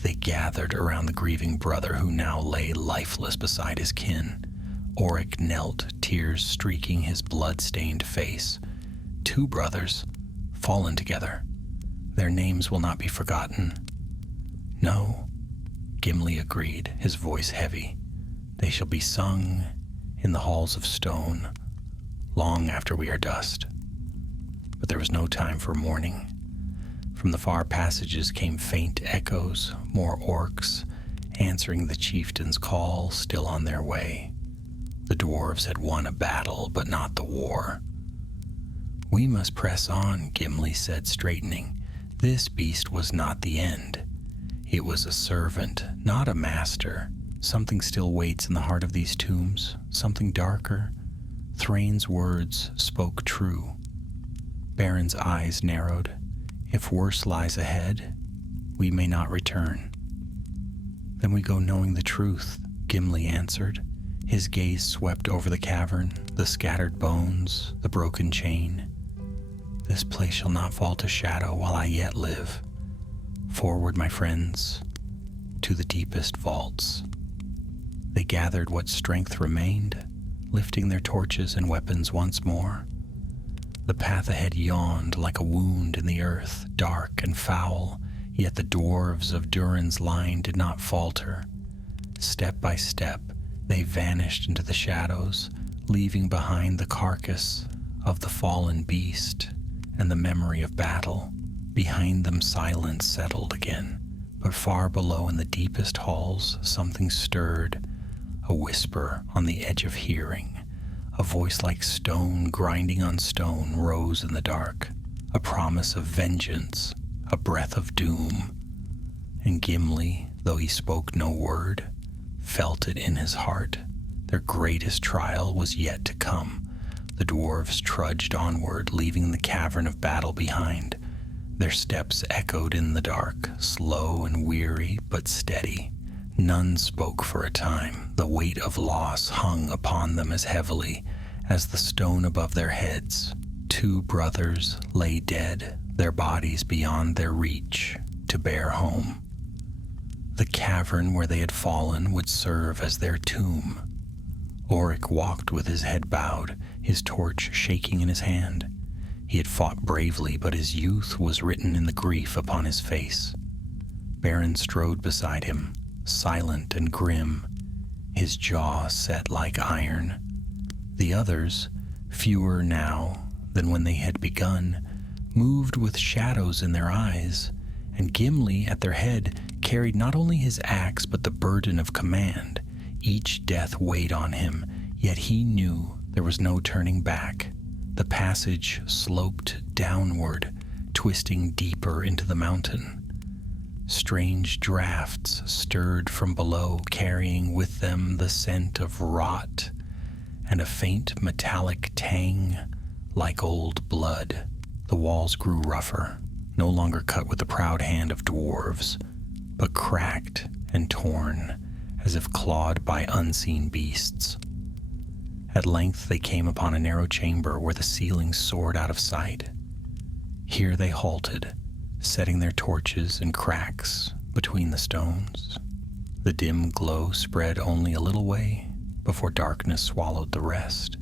They gathered around the grieving brother who now lay lifeless beside his kin. Oryx knelt, tears streaking his blood-stained face. Two brothers, fallen together. Their names will not be forgotten. "No," Gimli agreed, his voice heavy. "They shall be sung in the halls of stone, long after we are dust." But there was no time for mourning. From the far passages came faint echoes, more orcs, answering the chieftain's call, still on their way. The dwarves had won a battle, but not the war. "We must press on," Gimli said, straightening. "This beast was not the end. It was a servant, not a master. Something still waits in the heart of these tombs, something darker." Thrain's words spoke true. Baron's eyes narrowed. "If worse lies ahead, we may not return." "Then we go knowing the truth," Gimli answered. His gaze swept over the cavern, the scattered bones, the broken chain. "This place shall not fall to shadow while I yet live. Forward, my friends, to the deepest vaults." They gathered what strength remained, lifting their torches and weapons once more. The path ahead yawned like a wound in the earth, dark and foul, yet the dwarves of Durin's line did not falter. Step by step, they vanished into the shadows, leaving behind the carcass of the fallen beast and the memory of battle. Behind them silence settled again, but far below in the deepest halls something stirred, a whisper on the edge of hearing. A voice like stone grinding on stone rose in the dark, a promise of vengeance, a breath of doom. And Gimli, though he spoke no word, felt it in his heart. Their greatest trial was yet to come. The dwarves trudged onward, leaving the cavern of battle behind. Their steps echoed in the dark, slow and weary, but steady. None spoke for a time. The weight of loss hung upon them as heavily as the stone above their heads. 2 brothers lay dead, their bodies beyond their reach to bear home. The cavern where they had fallen would serve as their tomb. Oric walked with his head bowed, his torch shaking in his hand. He had fought bravely, but his youth was written in the grief upon his face. Beren strode beside him, silent and grim, his jaw set like iron. The others, fewer now than when they had begun, moved with shadows in their eyes, and Gimli at their head carried not only his axe but the burden of command. Each death weighed on him, yet he knew there was no turning back. The passage sloped downward, twisting deeper into the mountain. Strange drafts stirred from below, carrying with them the scent of rot and a faint metallic tang like old blood. The walls grew rougher, no longer cut with the proud hand of dwarves, but cracked and torn, as if clawed by unseen beasts. At length they came upon a narrow chamber where the ceiling soared out of sight. Here they halted, setting their torches in cracks between the stones. The dim glow spread only a little way before darkness swallowed the rest.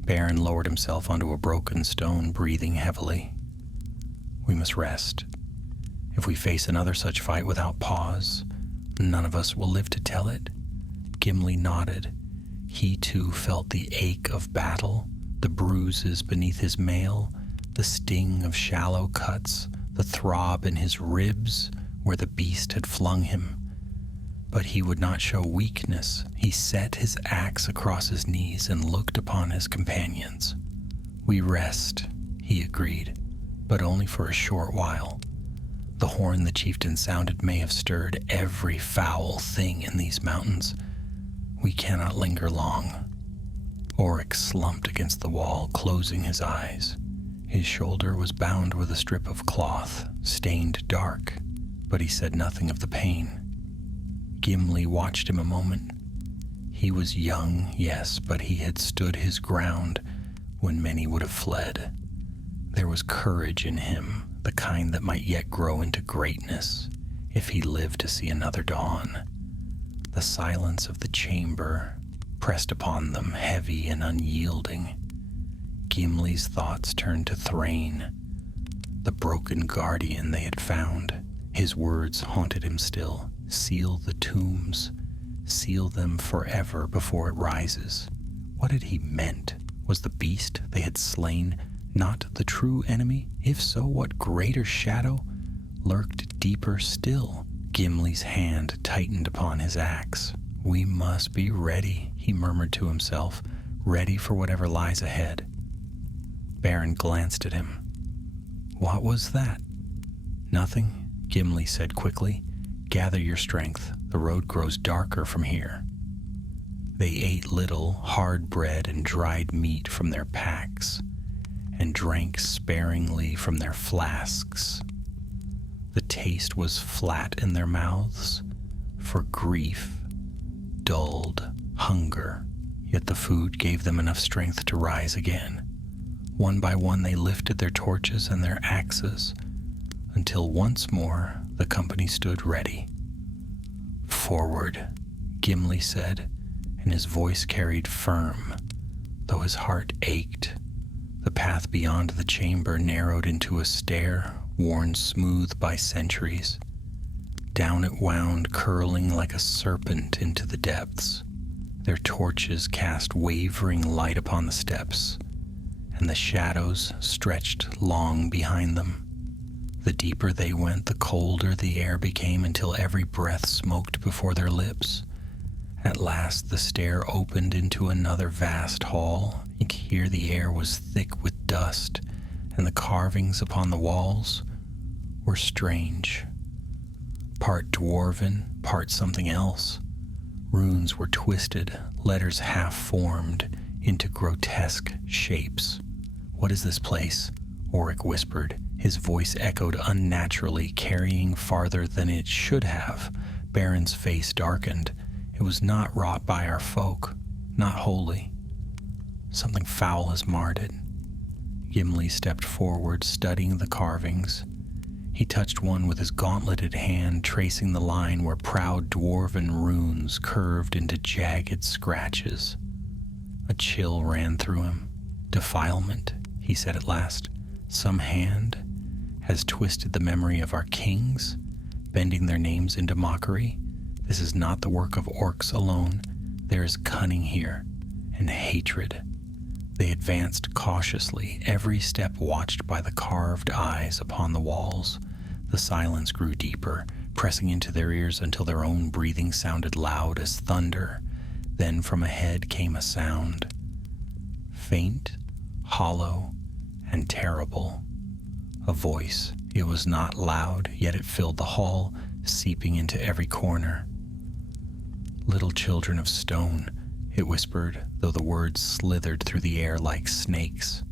Beren lowered himself onto a broken stone, breathing heavily. We must rest. If we face another such fight without pause, none of us will live to tell it. Gimli nodded. He too felt the ache of battle, the bruises beneath his mail, the sting of shallow cuts, the throb in his ribs where the beast had flung him. But he would not show weakness. He set his axe across his knees and looked upon his companions. We rest, he agreed, but only for a short while. The horn the chieftain sounded may have stirred every foul thing in these mountains. We cannot linger long. Oric slumped against the wall, closing his eyes. His shoulder was bound with a strip of cloth, stained dark, but he said nothing of the pain. Gimli watched him a moment. He was young, yes, but he had stood his ground when many would have fled. There was courage in him, the kind that might yet grow into greatness if he lived to see another dawn. The silence of the chamber pressed upon them, heavy and unyielding. Gimli's thoughts turned to Thrain, the broken guardian they had found. His words haunted him still. Seal the tombs. Seal them forever before it rises. What had he meant? Was the beast they had slain not the true enemy? If so, what greater shadow lurked deeper still? Gimli's hand tightened upon his axe. We must be ready, he murmured to himself, ready for whatever lies ahead. Beren glanced at him. What was that? Nothing, Gimli said quickly. Gather your strength. The road grows darker from here. They ate little, hard bread and dried meat from their packs, and drank sparingly from their flasks. The taste was flat in their mouths, for grief dulled hunger, yet the food gave them enough strength to rise again. One by one they lifted their torches and their axes, until once more the company stood ready. Forward, Gimli said, and his voice carried firm, though his heart ached. The path beyond the chamber narrowed into a stair worn smooth by centuries. Down it wound, curling like a serpent into the depths. Their torches cast wavering light upon the steps, and the shadows stretched long behind them. The deeper they went, the colder the air became until every breath smoked before their lips. At last the stair opened into another vast hall. Here the air was thick with dust, and the carvings upon the walls were strange. Part dwarven, part something else. Runes were twisted, letters half-formed into grotesque shapes. "What is this place?" Auric whispered. His voice echoed unnaturally, carrying farther than it should have. Baron's face darkened. It was not wrought by our folk, not holy. Something foul has marred it. Gimli stepped forward, studying the carvings. He touched one with his gauntleted hand, tracing the line where proud dwarven runes curved into jagged scratches. A chill ran through him. "Defilement," he said at last. "Some hand has twisted the memory of our kings, bending their names into mockery. This is not the work of orcs alone. There is cunning here, and hatred." They advanced cautiously, every step watched by the carved eyes upon the walls. The silence grew deeper, pressing into their ears until their own breathing sounded loud as thunder. Then from ahead came a sound, faint, hollow, and terrible. A voice. It was not loud, yet it filled the hall, seeping into every corner. "Little children of stone," it whispered, though the words slithered through the air like snakes.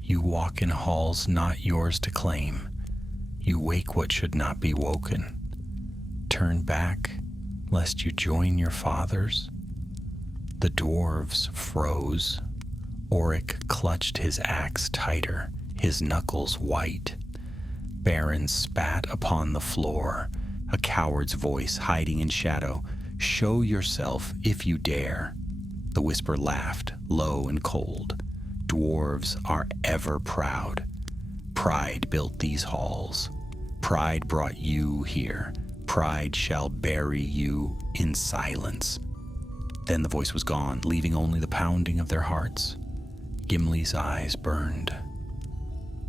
"You walk in halls not yours to claim. You wake what should not be woken. Turn back, lest you join your fathers." The dwarves froze. Auric clutched his axe tighter, his knuckles white. Baron spat upon the floor, a coward's voice hiding in shadow. "Show yourself if you dare." The whisper laughed, low and cold. "Dwarves are ever proud. Pride built these halls. Pride brought you here. Pride shall bury you in silence." Then the voice was gone, leaving only the pounding of their hearts. Gimli's eyes burned.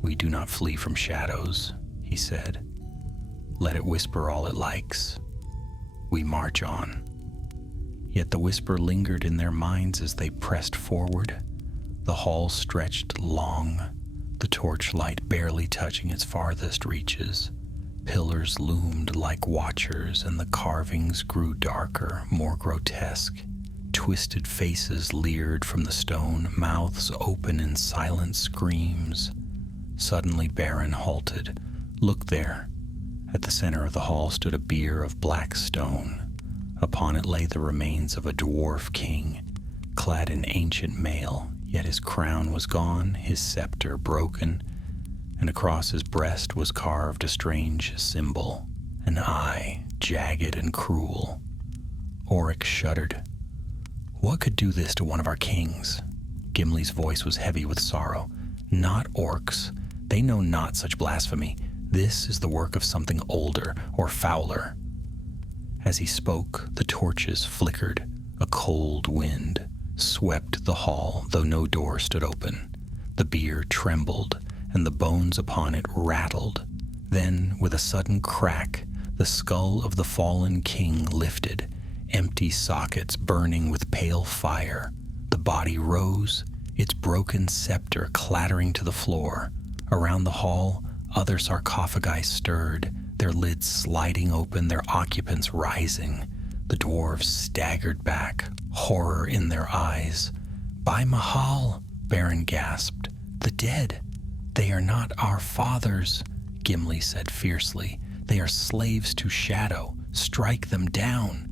"We do not flee from shadows," he said. "Let it whisper all it likes. We march on." Yet the whisper lingered in their minds as they pressed forward. The hall stretched long, the torchlight barely touching its farthest reaches. Pillars loomed like watchers, and the carvings grew darker, more grotesque. Twisted faces leered from the stone, mouths open in silent screams. Suddenly Baron halted. "Look there." At the center of the hall stood a bier of black stone. Upon it lay the remains of a dwarf king, clad in ancient mail, yet his crown was gone, his scepter broken, and across his breast was carved a strange symbol, an eye, jagged and cruel. Auric shuddered. "What could do this to one of our kings?" Gimli's voice was heavy with sorrow. "Not orcs. They know not such blasphemy. This is the work of something older or fouler." As he spoke, the torches flickered. A cold wind swept the hall, though no door stood open. The bier trembled, and the bones upon it rattled. Then, with a sudden crack, the skull of the fallen king lifted, empty sockets burning with pale fire. The body rose, its broken scepter clattering to the floor. Around the hall, other sarcophagi stirred, their lids sliding open, their occupants rising. The dwarves staggered back, horror in their eyes. "By Mahal," Baron gasped. "The dead. They are not our fathers," Gimli said fiercely. "They are slaves to shadow. Strike them down."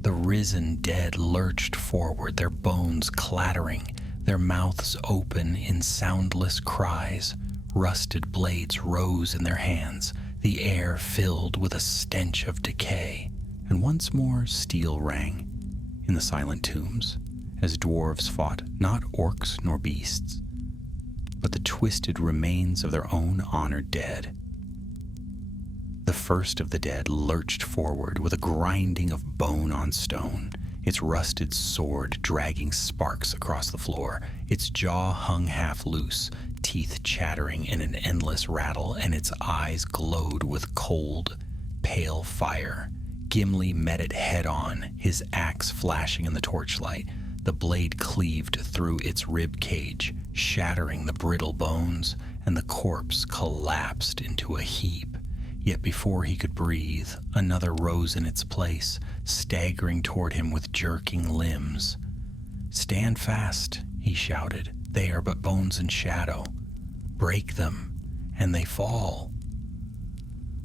The risen dead lurched forward, their bones clattering, their mouths open in soundless cries. Rusted blades rose in their hands, the air filled with a stench of decay. And once more steel rang in the silent tombs, as dwarves fought, not orcs nor beasts, but the twisted remains of their own honored dead. The first of the dead lurched forward with a grinding of bone on stone, its rusted sword dragging sparks across the floor. Its jaw hung half loose, teeth chattering in an endless rattle, and its eyes glowed with cold, pale fire. Gimli met it head-on, his axe flashing in the torchlight. The blade cleaved through its rib cage, shattering the brittle bones, and the corpse collapsed into a heap. Yet before he could breathe, another rose in its place, staggering toward him with jerking limbs. "Stand fast," he shouted. "They are but bones and shadow. Break them, and they fall."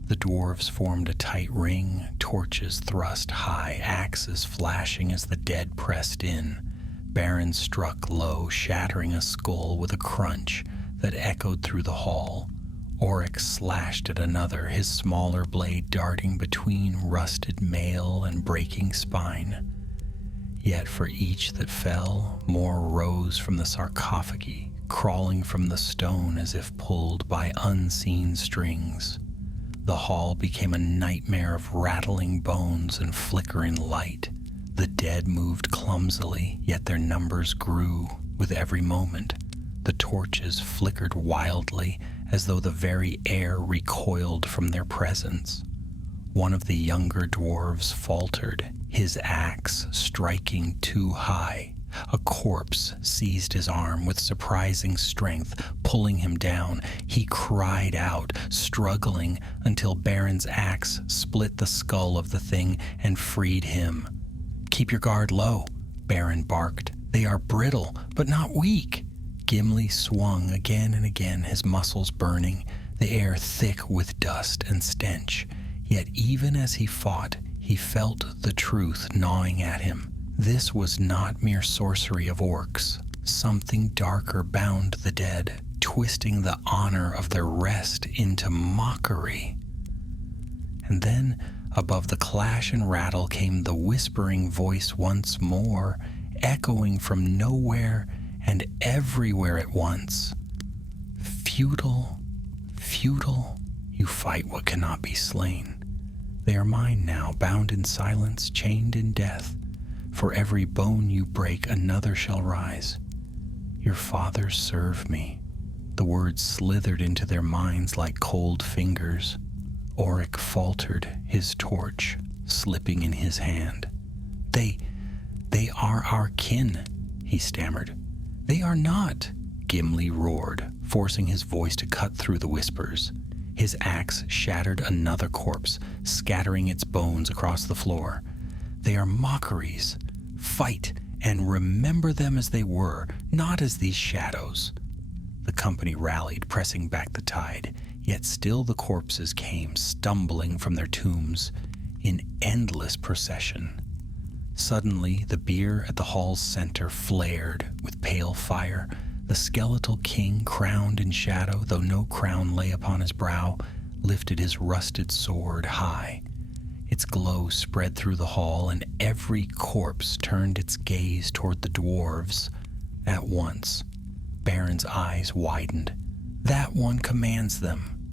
The dwarves formed a tight ring, torches thrust high, axes flashing as the dead pressed in. Baron struck low, shattering a skull with a crunch that echoed through the hall. Oryx slashed at another, his smaller blade darting between rusted mail and breaking spine. Yet for each that fell, more rose from the sarcophagi, crawling from the stone as if pulled by unseen strings. The hall became a nightmare of rattling bones and flickering light. The dead moved clumsily, yet their numbers grew with every moment. The torches flickered wildly, as though the very air recoiled from their presence. One of the younger dwarves faltered, his axe striking too high. A corpse seized his arm with surprising strength, pulling him down. He cried out, struggling, until Baron's axe split the skull of the thing and freed him. "Keep your guard low," Baron barked. "They are brittle, but not weak." Gimli swung again and again, his muscles burning, the air thick with dust and stench. Yet even as he fought, he felt the truth gnawing at him. This was not mere sorcery of orcs. Something darker bound the dead, twisting the honor of their rest into mockery. And then, above the clash and rattle, came the whispering voice once more, echoing from nowhere and everywhere at once. "Futile, futile, you fight what cannot be slain. They are mine now, bound in silence, chained in death. For every bone you break, another shall rise. Your fathers serve me." The words slithered into their minds like cold fingers. Oryx faltered, his torch slipping in his hand. They are our kin," he stammered. "They are not," Gimli roared, forcing his voice to cut through the whispers. His axe shattered another corpse, scattering its bones across the floor. "They are mockeries. Fight, and remember them as they were, not as these shadows." The company rallied, pressing back the tide, yet still the corpses came, stumbling from their tombs in endless procession. Suddenly, the bier at the hall's center flared with pale fire. The skeletal king, crowned in shadow, though no crown lay upon his brow, lifted his rusted sword high. Its glow spread through the hall, and every corpse turned its gaze toward the dwarves. At once, Baron's eyes widened. "That one commands them."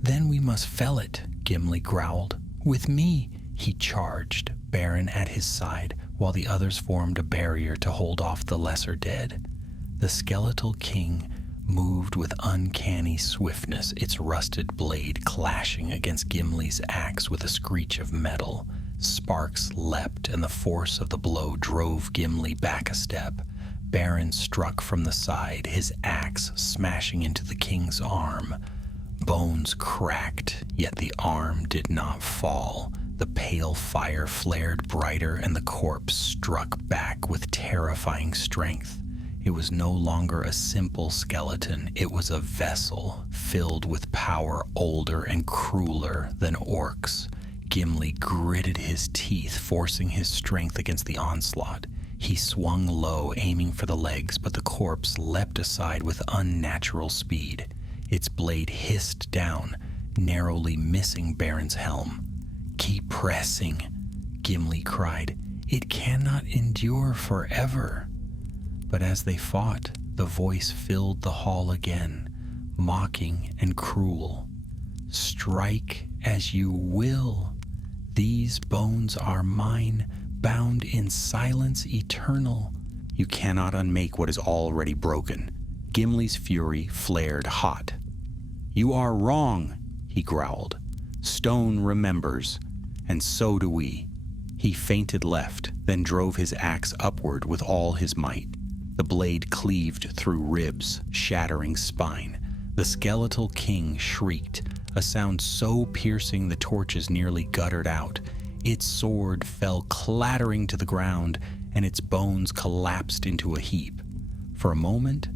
"Then we must fell it," Gimli growled. "With me," he charged, Baron at his side, while the others formed a barrier to hold off the lesser dead. The skeletal king moved with uncanny swiftness, its rusted blade clashing against Gimli's axe with a screech of metal. Sparks leapt, and the force of the blow drove Gimli back a step. Baron struck from the side, his axe smashing into the king's arm. Bones cracked, yet the arm did not fall. The pale fire flared brighter, and the corpse struck back with terrifying strength. It was no longer a simple skeleton. It was a vessel filled with power older and crueler than orcs. Gimli gritted his teeth, forcing his strength against the onslaught. He swung low, aiming for the legs, but the corpse leapt aside with unnatural speed. Its blade hissed down, narrowly missing Baron's helm. "Keep pressing," Gimli cried. "It cannot endure forever." But as they fought, the voice filled the hall again, mocking and cruel. "Strike as you will. These bones are mine, bound in silence eternal." "You cannot unmake what is already broken." Gimli's fury flared hot. "You are wrong," he growled. "Stone remembers, and so do we." He feinted left, then drove his axe upward with all his might. The blade cleaved through ribs, shattering spine. The skeletal king shrieked, a sound so piercing the torches nearly guttered out. Its sword fell clattering to the ground, and its bones collapsed into a heap. For a moment,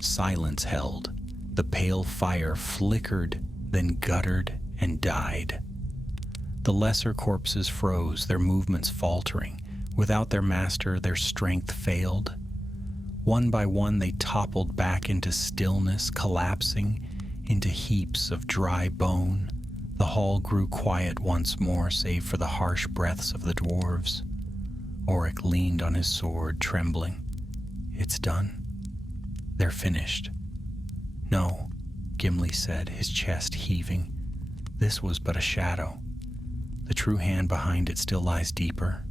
silence held. The pale fire flickered, then guttered and died. The lesser corpses froze, their movements faltering. Without their master, their strength failed. One by one, they toppled back into stillness, collapsing into heaps of dry bone. The hall grew quiet once more, save for the harsh breaths of the dwarves. Oric leaned on his sword, trembling. "It's done. They're finished." "No," Gimli said, his chest heaving. "This was but a shadow. The true hand behind it still lies deeper."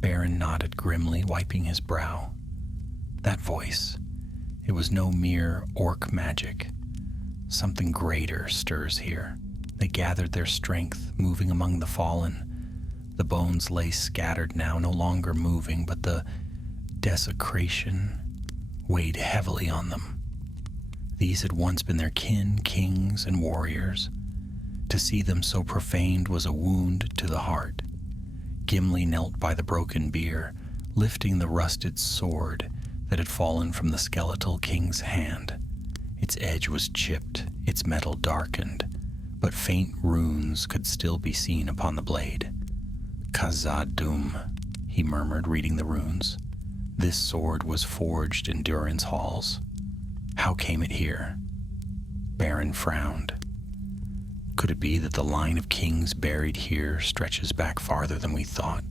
Beren nodded grimly, wiping his brow. "That voice, it was no mere orc magic. Something greater stirs here." They gathered their strength, moving among the fallen. The bones lay scattered now, no longer moving, but the desecration weighed heavily on them. These had once been their kin, kings, and warriors. To see them so profaned was a wound to the heart. Gimli knelt by the broken bier, lifting the rusted sword that had fallen from the skeletal king's hand. Its edge was chipped, its metal darkened, but faint runes could still be seen upon the blade. "Khazad-dûm," he murmured, reading the runes. "This sword was forged in Durin's halls. How came it here?" Beren frowned. "Could it be that the line of kings buried here stretches back farther than we thought?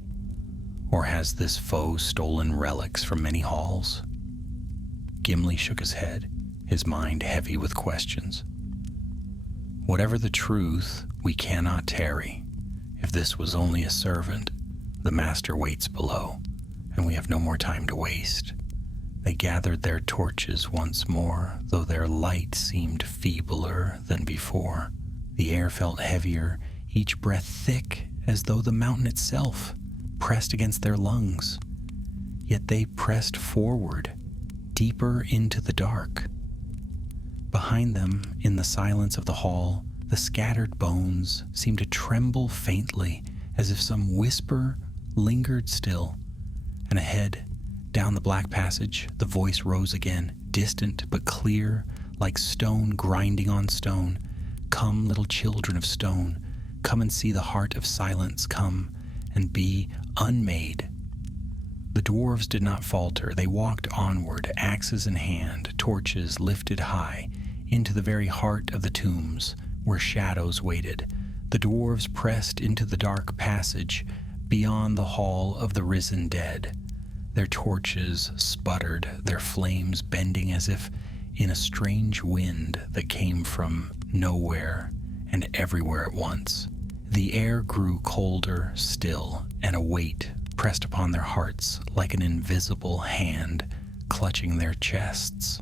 Or has this foe stolen relics from many halls?" Gimli shook his head, his mind heavy with questions. "Whatever the truth, we cannot tarry. If this was only a servant, the master waits below, and we have no more time to waste." They gathered their torches once more, though their light seemed feebler than before. The air felt heavier, each breath thick, as though the mountain itself pressed against their lungs. Yet they pressed forward, deeper into the dark. Behind them, in the silence of the hall, the scattered bones seemed to tremble faintly, as if some whisper lingered still. And ahead, down the black passage, the voice rose again, distant but clear, like stone grinding on stone. "Come, little children of stone, come and see the heart of silence, come and be unmade." The dwarves did not falter. They walked onward, axes in hand, torches lifted high, into the very heart of the tombs, where shadows waited. The dwarves pressed into the dark passage, beyond the hall of the risen dead. Their torches sputtered, their flames bending as if in a strange wind that came from nowhere and everywhere at once. The air grew colder still, and a weight pressed upon their hearts like an invisible hand clutching their chests.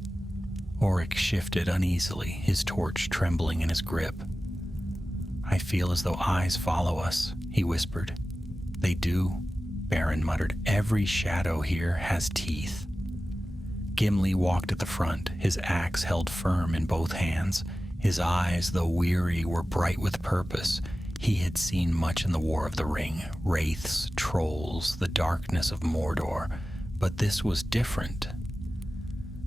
Oric shifted uneasily, his torch trembling in his grip. "I feel as though eyes follow us," he whispered. "They do," Beren muttered. "Every shadow here has teeth." Gimli walked at the front, his axe held firm in both hands. His eyes, though weary, were bright with purpose. He had seen much in the War of the Ring, wraiths, trolls, the darkness of Mordor, but this was different.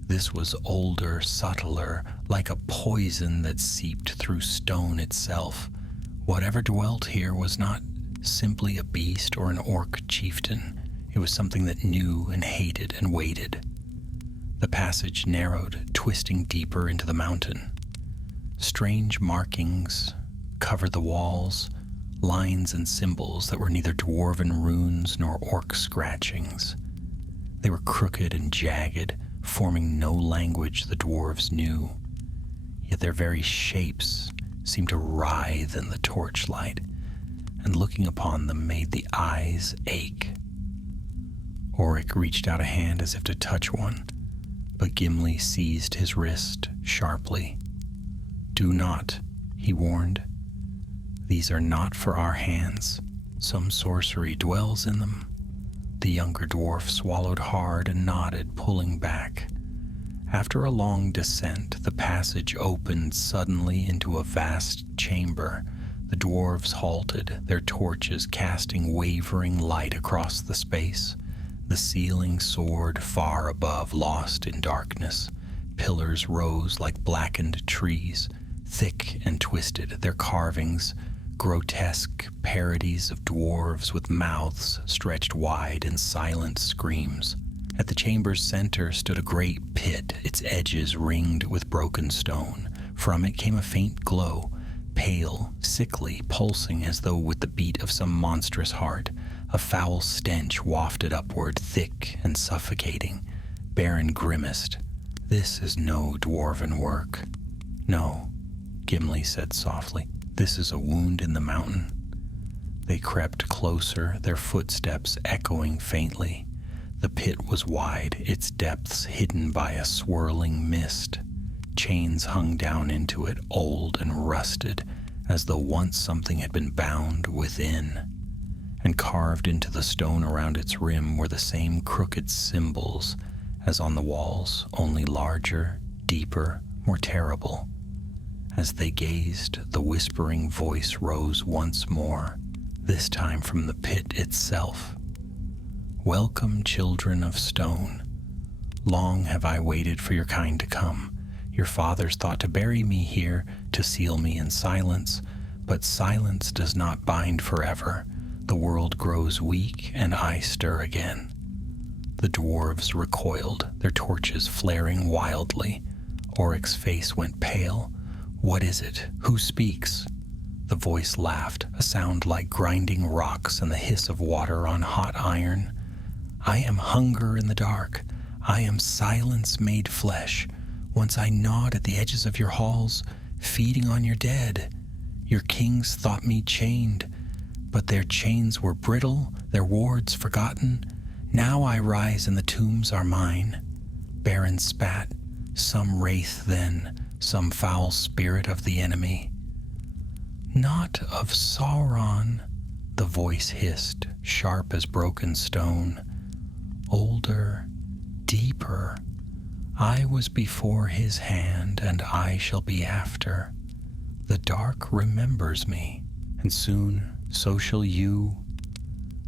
This was older, subtler, like a poison that seeped through stone itself. Whatever dwelt here was not simply a beast or an orc chieftain. It was something that knew and hated and waited. The passage narrowed, twisting deeper into the mountain. Strange markings covered the walls, lines and symbols that were neither dwarven runes nor orc scratchings. They were crooked and jagged, forming no language the dwarves knew, yet their very shapes seemed to writhe in the torchlight, and looking upon them made the eyes ache. Auric reached out a hand as if to touch one, but Gimli seized his wrist sharply. "Do not," he warned. "These are not for our hands. Some sorcery dwells in them." The younger dwarf swallowed hard and nodded, pulling back. After a long descent, the passage opened suddenly into a vast chamber. The dwarves halted, their torches casting wavering light across the space. The ceiling soared far above, lost in darkness. Pillars rose like blackened trees, thick and twisted, their carvings grotesque parodies of dwarves with mouths stretched wide in silent screams. At the chamber's center stood a great pit, its edges ringed with broken stone. From it came a faint glow, pale, sickly, pulsing as though with the beat of some monstrous heart. A foul stench wafted upward, thick and suffocating. Baron grimaced. "This is no dwarven work." "No," Gimli said softly. "This is a wound in the mountain." They crept closer, their footsteps echoing faintly. The pit was wide, its depths hidden by a swirling mist. Chains hung down into it, old and rusted, as though once something had been bound within. And carved into the stone around its rim were the same crooked symbols as on the walls, only larger, deeper, more terrible. As they gazed, the whispering voice rose once more, this time from the pit itself. "Welcome, children of stone. Long have I waited for your kind to come. Your fathers thought to bury me here, to seal me in silence, but silence does not bind forever. The world grows weak, and I stir again." The dwarves recoiled, their torches flaring wildly. Auric's face went pale. "What is it? Who speaks?" The voice laughed, a sound like grinding rocks and the hiss of water on hot iron. "I am hunger in the dark. I am silence made flesh. Once I gnawed at the edges of your halls, feeding on your dead. Your kings thought me chained, but their chains were brittle, their wards forgotten. Now I rise and the tombs are mine." Baron spat. "Some wraith then, some foul spirit of the enemy." "Not of Sauron," the voice hissed, sharp as broken stone. "Older, deeper. I was before his hand, and I shall be after. The dark remembers me, and soon so shall you."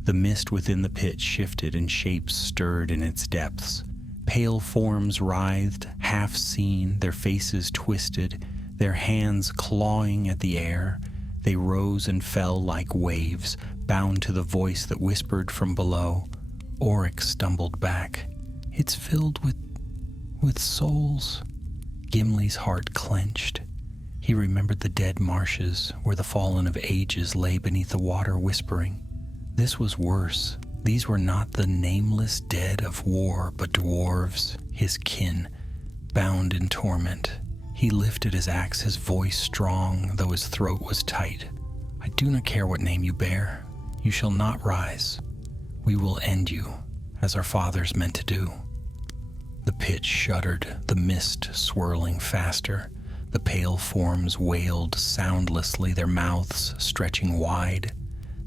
The mist within the pit shifted and shapes stirred in its depths. Pale forms writhed, half seen, their faces twisted, their hands clawing at the air. They rose and fell like waves, bound to the voice that whispered from below. Auric stumbled back. "It's filled with souls." Gimli's heart clenched. He remembered the dead marshes where the fallen of ages lay beneath the water whispering. This was worse. These were not the nameless dead of war, but dwarves, his kin, bound in torment. He lifted his axe, his voice strong, though his throat was tight. "I do not care what name you bear. You shall not rise. We will end you, as our fathers meant to do." The pit shuddered, the mist swirling faster. The pale forms wailed soundlessly, their mouths stretching wide.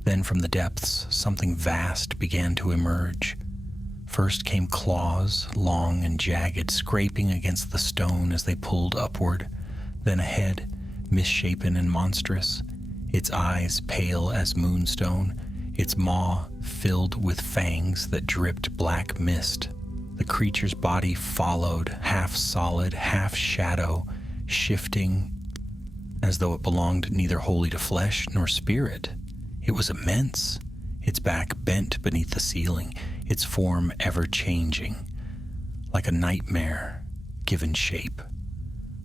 Then from the depths, something vast began to emerge. First came claws, long and jagged, scraping against the stone as they pulled upward. Then a head, misshapen and monstrous, its eyes pale as moonstone, its maw filled with fangs that dripped black mist. The creature's body followed, half solid, half shadow, shifting as though it belonged neither wholly to flesh nor spirit. It was immense, its back bent beneath the ceiling, its form ever-changing, like a nightmare given shape.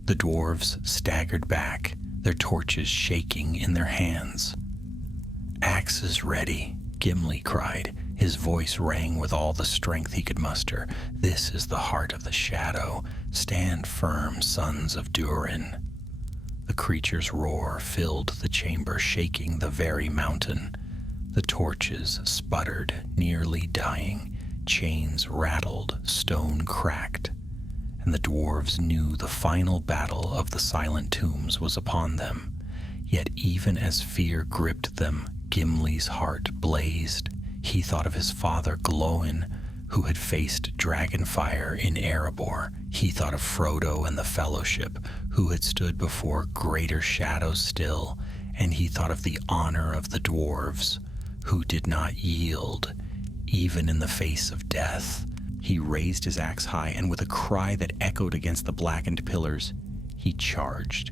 The dwarves staggered back, their torches shaking in their hands. "Axes ready," Gimli cried. His voice rang with all the strength he could muster. "This is the heart of the shadow. Stand firm, sons of Durin." The creature's roar filled the chamber, shaking the very mountain. The torches sputtered, nearly dying. Chains rattled, stone cracked. And the dwarves knew the final battle of the silent tombs was upon them. Yet even as fear gripped them, Gimli's heart blazed. He thought of his father Glóin, who had faced dragonfire in Erebor. He thought of Frodo and the Fellowship, who had stood before greater shadows still. And he thought of the honor of the dwarves, who did not yield, even in the face of death. He raised his axe high, and with a cry that echoed against the blackened pillars, he charged.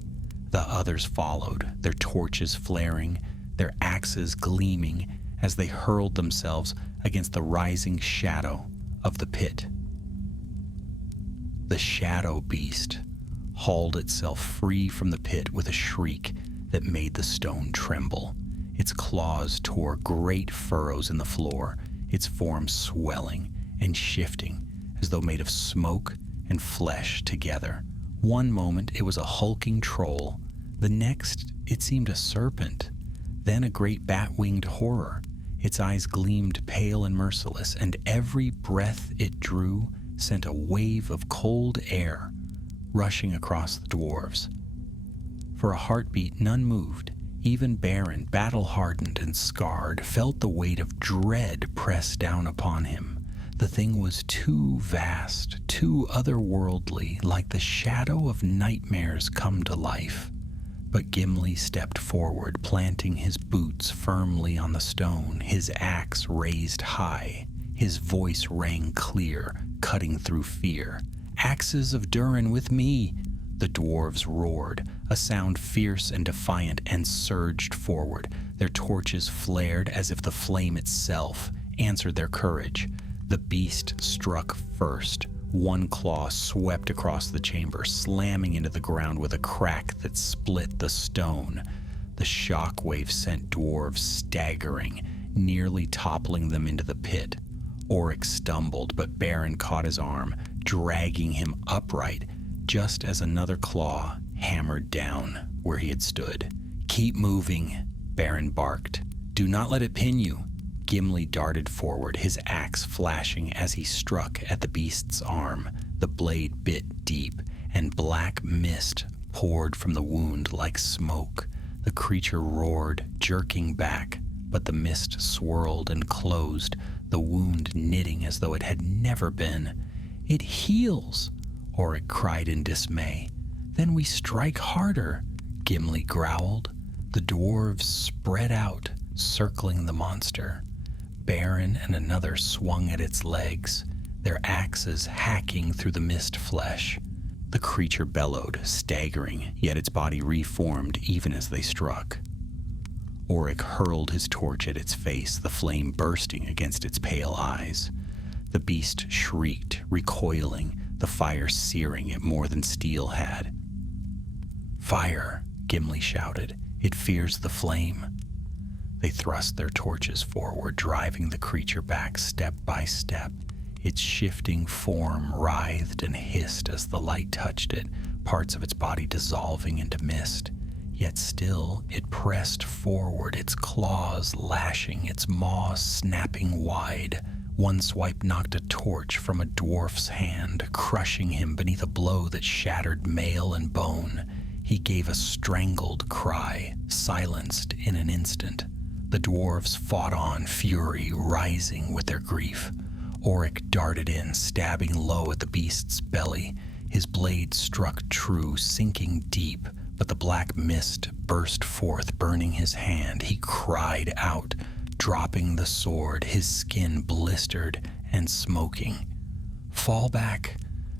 The others followed, their torches flaring, their axes gleaming, as they hurled themselves against the rising shadow of the pit. The shadow beast hauled itself free from the pit with a shriek that made the stone tremble. Its claws tore great furrows in the floor, its form swelling and shifting as though made of smoke and flesh together. One moment it was a hulking troll, the next it seemed a serpent, then a great bat-winged horror. Its eyes gleamed pale and merciless, and every breath it drew sent a wave of cold air rushing across the dwarves. For a heartbeat none moved. Even Beren, battle-hardened and scarred, felt the weight of dread press down upon him. The thing was too vast, too otherworldly, like the shadow of nightmares come to life. But Gimli stepped forward, planting his boots firmly on the stone, his axe raised high. His voice rang clear, cutting through fear. "Axes of Durin with me!" The dwarves roared, a sound fierce and defiant, and surged forward. Their torches flared as if the flame itself answered their courage. The beast struck first. One claw swept across the chamber, slamming into the ground with a crack that split the stone. The shockwave sent dwarves staggering, nearly toppling them into the pit. Oryx stumbled, but Beren caught his arm, dragging him upright, just as another claw hammered down where he had stood. "Keep moving," Beren barked. "Do not let it pin you." Gimli darted forward, his axe flashing as he struck at the beast's arm. The blade bit deep, and black mist poured from the wound like smoke. The creature roared, jerking back, but the mist swirled and closed, the wound knitting as though it had never been. "It heals," Oryx cried in dismay. "Then we strike harder," Gimli growled. The dwarves spread out, circling the monster. Beren and another swung at its legs, their axes hacking through the mist flesh. The creature bellowed, staggering, yet its body reformed even as they struck. Oryx hurled his torch at its face, the flame bursting against its pale eyes. The beast shrieked, recoiling, the fire searing it more than steel had. "Fire!" Gimli shouted. "It fears the flame." They thrust their torches forward, driving the creature back step by step. Its shifting form writhed and hissed as the light touched it, parts of its body dissolving into mist. Yet still it pressed forward, its claws lashing, its maws snapping wide. One swipe knocked a torch from a dwarf's hand, crushing him beneath a blow that shattered mail and bone. He gave a strangled cry, silenced in an instant. The dwarves fought on, fury rising with their grief. Oryx darted in, stabbing low at the beast's belly. His blade struck true, sinking deep, but the black mist burst forth, burning his hand. He cried out, dropping the sword, his skin blistered and smoking. "Fall back!"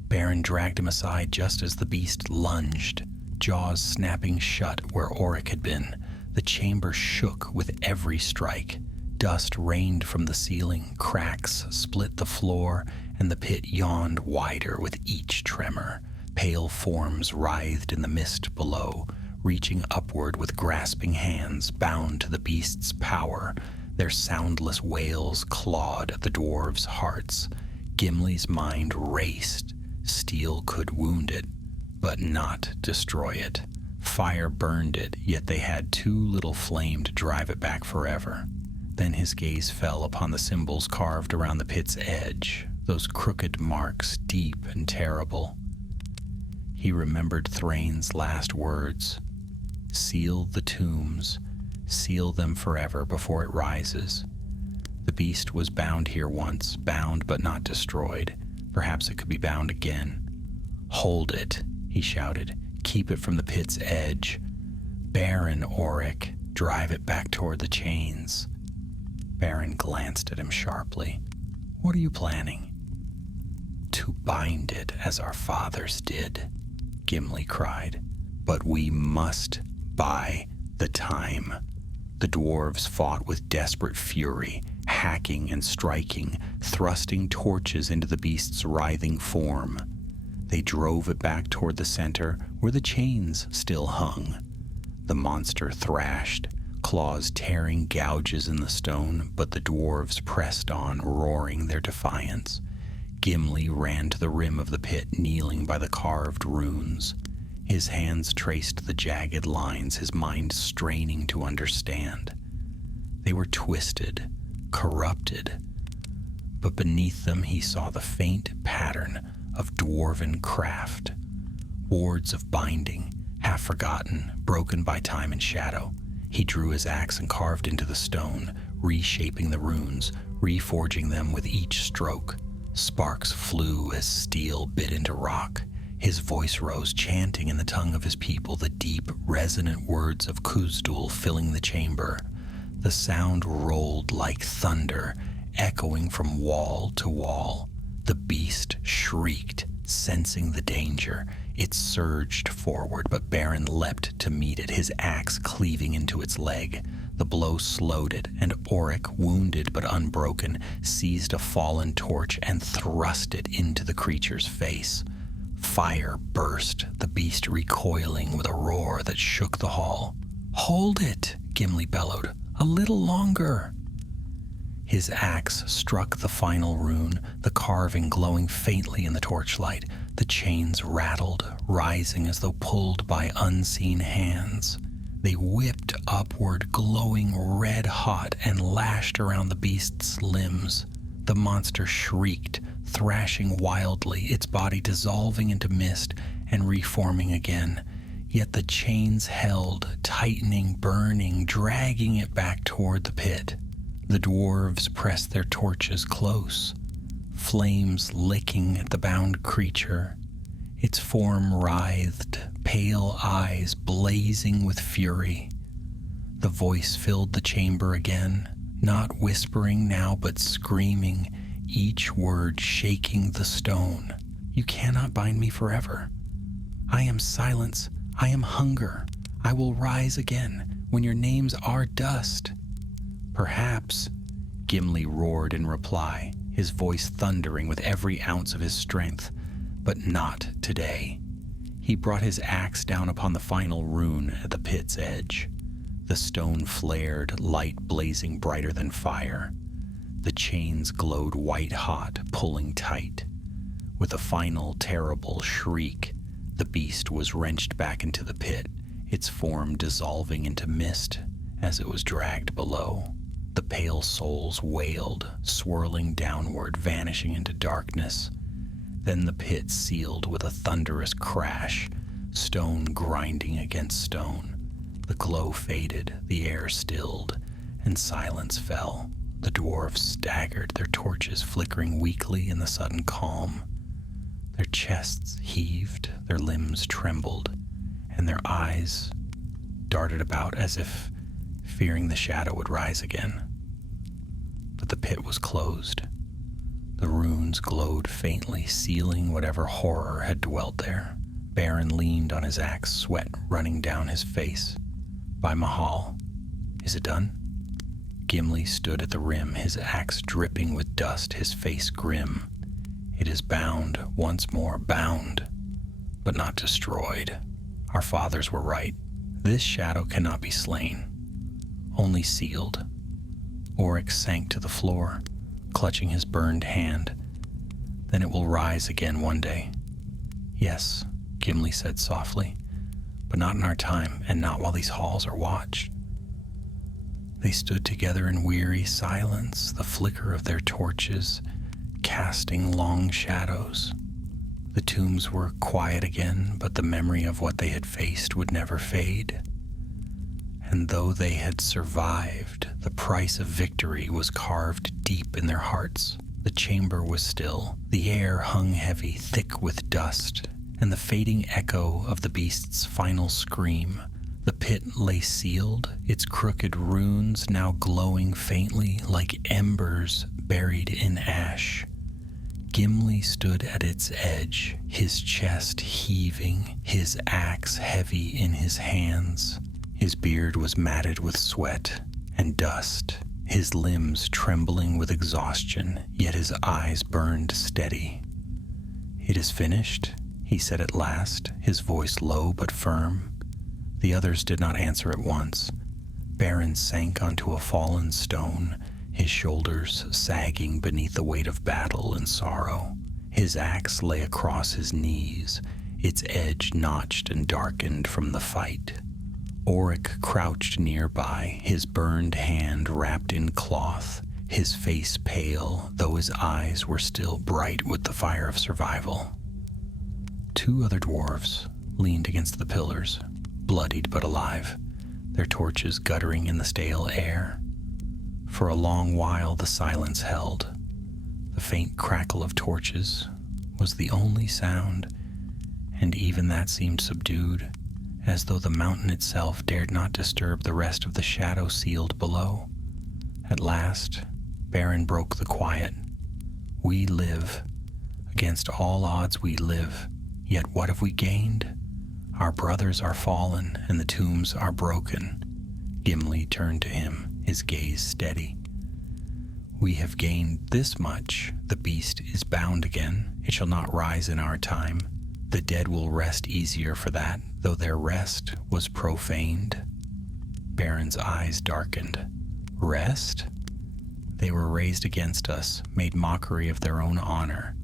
Beren dragged him aside just as the beast lunged, jaws snapping shut where Oryx had been. The chamber shook with every strike. Dust rained from the ceiling, cracks split the floor, and the pit yawned wider with each tremor. Pale forms writhed in the mist below, reaching upward with grasping hands bound to the beast's power. Their soundless wails clawed at the dwarves' hearts. Gimli's mind raced. Steel could wound it, but not destroy it. Fire burned it, yet they had too little flame to drive it back forever. Then his gaze fell upon the symbols carved around the pit's edge, those crooked marks, deep and terrible. He remembered Thrain's last words: "Seal the tombs, seal them forever before it rises." The beast was bound here once, bound but not destroyed. Perhaps it could be bound again. "Hold it," he shouted. "Keep it from the pit's edge. Baron Auric, drive it back toward the chains." Baron glanced at him sharply. "What are you planning?" "To bind it as our fathers did," Gimli cried. "But we must buy the time." The dwarves fought with desperate fury, hacking and striking, thrusting torches into the beast's writhing form. They drove it back toward the center, where the chains still hung. The monster thrashed, claws tearing gouges in the stone, but the dwarves pressed on, roaring their defiance. Gimli ran to the rim of the pit, kneeling by the carved runes. His hands traced the jagged lines, his mind straining to understand. They were twisted, corrupted, but beneath them he saw the faint pattern of dwarven craft, wards of binding, half forgotten, broken by time and shadow. He drew his axe and carved into the stone, reshaping the runes, reforging them with each stroke. Sparks flew as steel bit into rock. His voice rose, chanting in the tongue of his people, the deep, resonant words of Khuzdul filling the chamber. The sound rolled like thunder, echoing from wall to wall. The beast shrieked, sensing the danger. It surged forward, but Baron leapt to meet it, his axe cleaving into its leg. The blow slowed it, and Auric, wounded but unbroken, seized a fallen torch and thrust it into the creature's face. Fire burst, the beast recoiling with a roar that shook the hall. "Hold it!" Gimli bellowed. "A little longer!" His axe struck the final rune, the carving glowing faintly in the torchlight. The chains rattled, rising as though pulled by unseen hands. They whipped upward, glowing red-hot, and lashed around the beast's limbs. The monster shrieked, thrashing wildly, its body dissolving into mist and reforming again. Yet the chains held, tightening, burning, dragging it back toward the pit. The dwarves pressed their torches close, flames licking at the bound creature. Its form writhed, pale eyes blazing with fury. The voice filled the chamber again, not whispering now but screaming, each word shaking the stone. "You cannot bind me forever. I am silence, I am hunger. I will rise again when your names are dust." "Perhaps," Gimli roared in reply, his voice thundering with every ounce of his strength, "but not today." He brought his axe down upon the final rune at the pit's edge. The stone flared, light blazing brighter than fire. The chains glowed white-hot, pulling tight. With a final terrible shriek, the beast was wrenched back into the pit, its form dissolving into mist as it was dragged below. The pale souls wailed, swirling downward, vanishing into darkness. Then the pit sealed with a thunderous crash, stone grinding against stone. The glow faded, the air stilled, and silence fell. The dwarves staggered, their torches flickering weakly in the sudden calm. Their chests heaved, their limbs trembled, and their eyes darted about as if fearing the shadow would rise again. But the pit was closed. The runes glowed faintly, sealing whatever horror had dwelt there. Baron leaned on his axe, sweat running down his face. "By Mahal, is it done?" Gimli stood at the rim, his axe dripping with dust, his face grim. "It is bound, once more bound, but not destroyed. Our fathers were right. This shadow cannot be slain, only sealed. Oryx sank to the floor, clutching his burned hand. Then it will rise again one day. Yes, Gimli said softly, but not in our time, and not while these halls are watched. They stood together in weary silence, the flicker of their torches casting long shadows. The tombs were quiet again, but the memory of what they had faced would never fade. And though they had survived, the price of victory was carved deep in their hearts. The chamber was still, the air hung heavy, thick with dust, and the fading echo of the beast's final scream. The pit lay sealed, its crooked runes now glowing faintly like embers buried in ash. Gimli stood at its edge, his chest heaving, his axe heavy in his hands. His beard was matted with sweat and dust, his limbs trembling with exhaustion, yet his eyes burned steady. "It is finished," he said at last, his voice low but firm. The others did not answer at once. Beren sank onto a fallen stone, his shoulders sagging beneath the weight of battle and sorrow. His axe lay across his knees, its edge notched and darkened from the fight. Oryx crouched nearby, his burned hand wrapped in cloth, his face pale, though his eyes were still bright with the fire of survival. Two other dwarves leaned against the pillars, bloodied but alive, their torches guttering in the stale air. For a long while the silence held. The faint crackle of torches was the only sound, and even that seemed subdued, as though the mountain itself dared not disturb the rest of the shadow sealed below. At last, Beren broke the quiet. "We live. Against all odds we live. Yet what have we gained? Our brothers are fallen, and the tombs are broken." Gimli turned to him, his gaze steady. "We have gained this much. The beast is bound again. It shall not rise in our time. The dead will rest easier for that, though their rest was profaned." Beren's eyes darkened. "Rest? They were raised against us, made mockery of their own honor.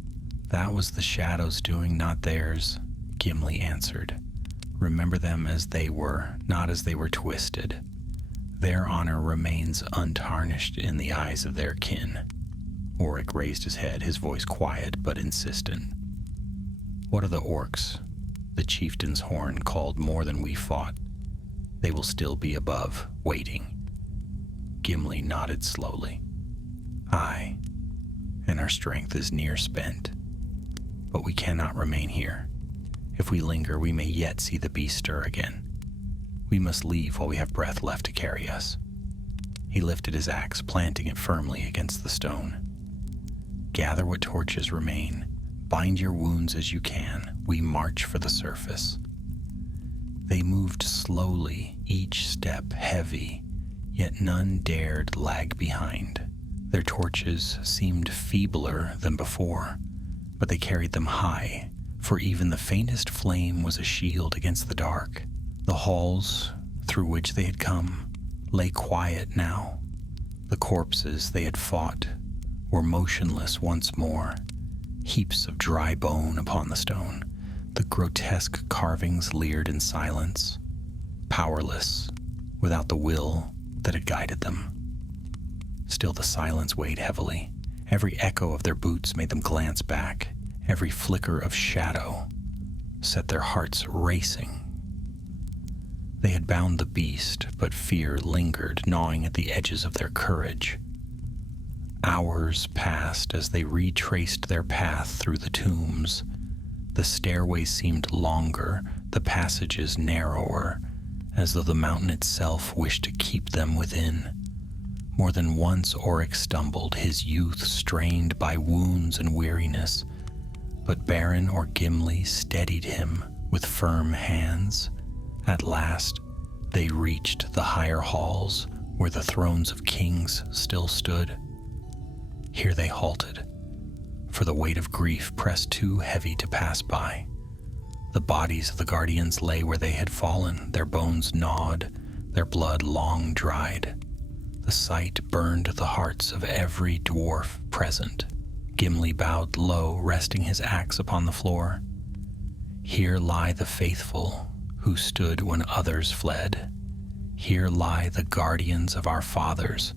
That was the shadows doing, not theirs," Gimli answered. "Remember them as they were, not as they were twisted. Their honor remains untarnished in the eyes of their kin." Oryx raised his head, his voice quiet but insistent. "What are the orcs? The chieftain's horn called more than we fought. They will still be above, waiting." Gimli nodded slowly. "Aye, and our strength is near spent. But we cannot remain here. If we linger, we may yet see the beast stir again. We must leave while we have breath left to carry us." He lifted his axe, planting it firmly against the stone. "Gather what torches remain. Bind your wounds as you can. We march for the surface." They moved slowly, each step heavy, yet none dared lag behind. Their torches seemed feebler than before, but they carried them high, for even the faintest flame was a shield against the dark. The halls through which they had come lay quiet now. The corpses they had fought were motionless once more, heaps of dry bone upon the stone. The grotesque carvings leered in silence, powerless, without the will that had guided them. Still the silence weighed heavily. Every echo of their boots made them glance back. Every flicker of shadow set their hearts racing. They had bound the beast, but fear lingered, gnawing at the edges of their courage. Hours passed as they retraced their path through the tombs. The stairways seemed longer, the passages narrower, as though the mountain itself wished to keep them within. More than once Oryx stumbled, his youth strained by wounds and weariness, but Beren or Gimli steadied him with firm hands. At last, they reached the higher halls where the thrones of kings still stood. Here they halted, for the weight of grief pressed too heavy to pass by. The bodies of the guardians lay where they had fallen, their bones gnawed, their blood long dried. The sight burned the hearts of every dwarf present. Gimli bowed low, resting his axe upon the floor. Here lie the faithful who stood when others fled. Here lie the guardians of our fathers.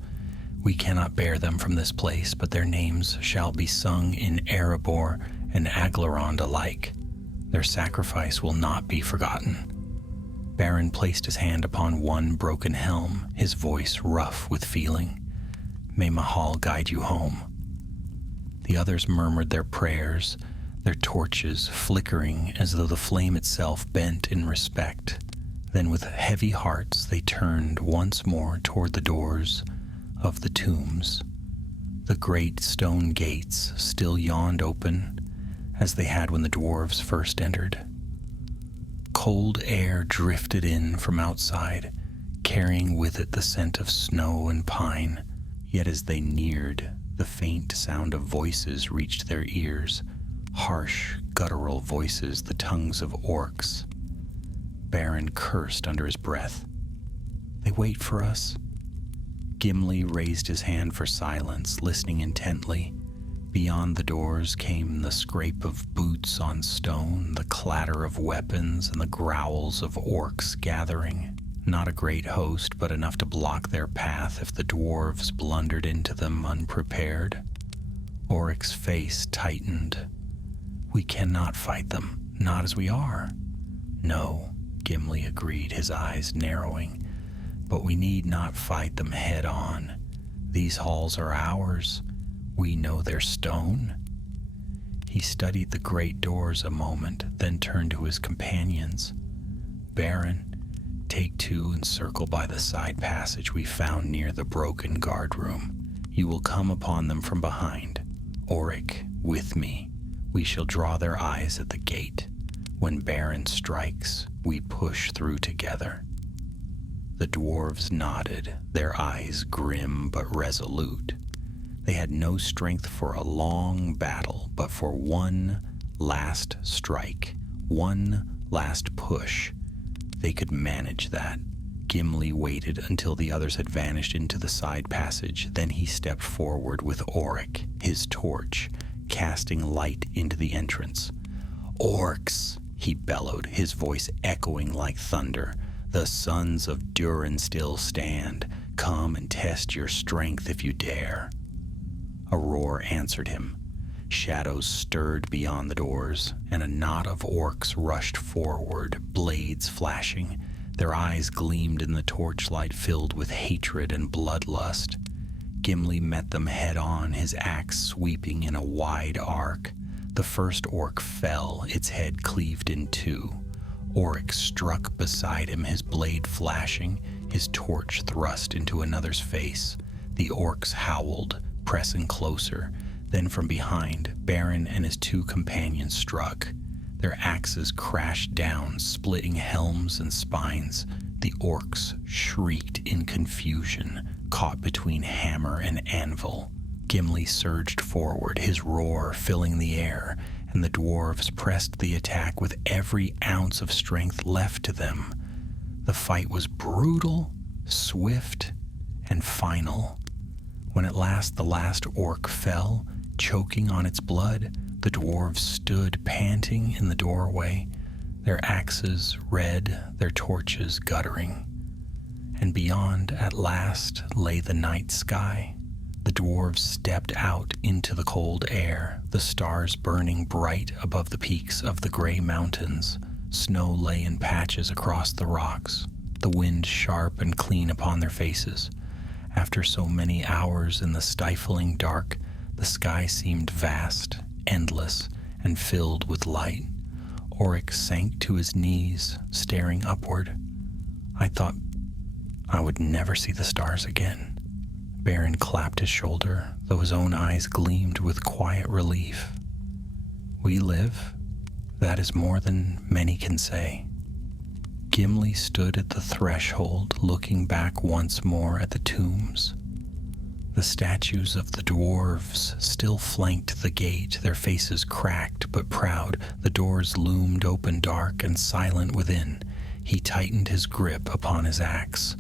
We cannot bear them from this place, but their names shall be sung in Erebor and Aglarond alike. Their sacrifice will not be forgotten. Beren placed his hand upon one broken helm, his voice rough with feeling. May Mahal guide you home. The others murmured their prayers, their torches flickering as though the flame itself bent in respect. Then with heavy hearts they turned once more toward the doors of the tombs. The great stone gates still yawned open, as they had when the dwarves first entered. Cold air drifted in from outside, carrying with it the scent of snow and pine. Yet as they neared, the faint sound of voices reached their ears, harsh, guttural voices, the tongues of orcs. Beren cursed under his breath. They wait for us. Gimli raised his hand for silence, listening intently. Beyond the doors came the scrape of boots on stone, the clatter of weapons, and the growls of orcs gathering. Not a great host, but enough to block their path if the dwarves blundered into them unprepared. Oric's face tightened. We cannot fight them, not as we are. No, Gimli agreed, his eyes narrowing. But we need not fight them head on. These halls are ours. We know their stone. He studied the great doors a moment, then turned to his companions. Beren, take two and circle by the side passage we found near the broken guard room. You will come upon them from behind. Oric, with me. We shall draw their eyes at the gate. When Beren strikes, we push through together. The dwarves nodded, their eyes grim but resolute. They had no strength for a long battle, but for one last strike, one last push. They could manage that. Gimli waited until the others had vanished into the side passage. Then he stepped forward with Oric, his torch, casting light into the entrance. Orcs, he bellowed, his voice echoing like thunder. The sons of Durin still stand. Come and test your strength if you dare. A roar answered him. Shadows stirred beyond the doors, and a knot of orcs rushed forward, blades flashing. Their eyes gleamed in the torchlight filled with hatred and bloodlust. Gimli met them head on, his axe sweeping in a wide arc. The first orc fell, its head cleaved in two. Oric struck beside him, his blade flashing, his torch thrust into another's face. The orcs howled, pressing closer. Then from behind, Beren and his two companions struck. Their axes crashed down, splitting helms and spines. The orcs shrieked in confusion, caught between hammer and anvil. Gimli surged forward, his roar filling the air, and the dwarves pressed the attack with every ounce of strength left to them. The fight was brutal, swift, and final. When at last the last orc fell, choking on its blood, the dwarves stood panting in the doorway, their axes red, their torches guttering. And beyond, at last, lay the night sky. The dwarves stepped out into the cold air, the stars burning bright above the peaks of the gray mountains. Snow lay in patches across the rocks, the wind sharp and clean upon their faces. After so many hours in the stifling dark, the sky seemed vast, endless, and filled with light. Oric sank to his knees, staring upward. I thought I would never see the stars again. Beren clapped his shoulder, though his own eyes gleamed with quiet relief. We live. That is more than many can say. Gimli stood at the threshold, looking back once more at the tombs. The statues of the dwarves still flanked the gate, their faces cracked but proud. The doors loomed open dark and silent within. He tightened his grip upon his axe.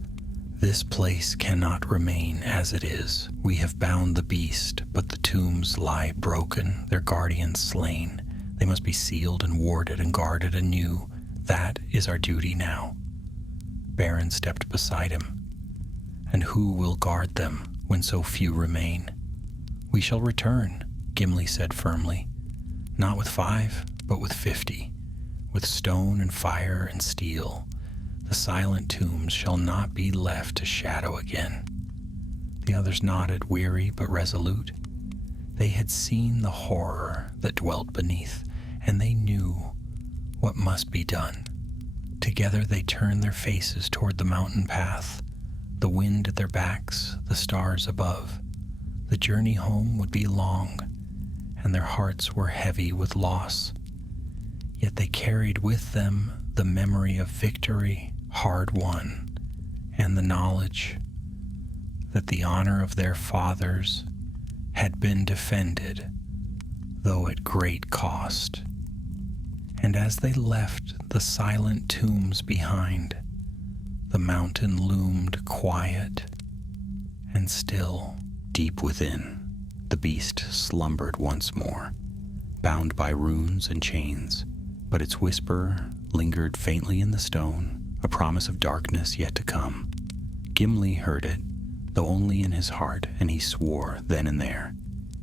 This place cannot remain as it is. We have bound the beast, but the tombs lie broken, their guardians slain. They must be sealed and warded and guarded anew. That is our duty now. Beren stepped beside him. And who will guard them when so few remain? We shall return, Gimli said firmly. Not with 5, but with 50. With stone and fire and steel. The silent tombs shall not be left to shadow again. The others nodded, weary but resolute. They had seen the horror that dwelt beneath, and they knew what must be done. Together they turned their faces toward the mountain path, the wind at their backs, the stars above. The journey home would be long, and their hearts were heavy with loss. Yet they carried with them the memory of victory hard won, and the knowledge that the honor of their fathers had been defended, though at great cost. And as they left the silent tombs behind, the mountain loomed quiet and still. Deep within, the beast slumbered once more, bound by runes and chains, but its whisper lingered faintly in the stone, a promise of darkness yet to come. Gimli heard it, though only in his heart, and he swore then and there,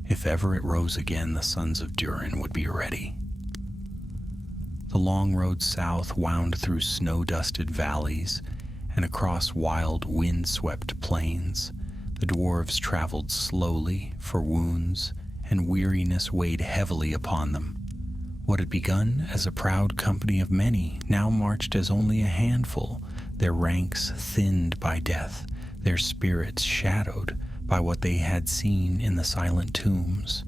if ever it rose again, the sons of Durin would be ready. The long road south wound through snow-dusted valleys and across wild, wind-swept plains. The dwarves traveled slowly, for wounds and weariness weighed heavily upon them. What had begun as a proud company of many now marched as only a handful, their ranks thinned by death, their spirits shadowed by what they had seen in the silent tombs.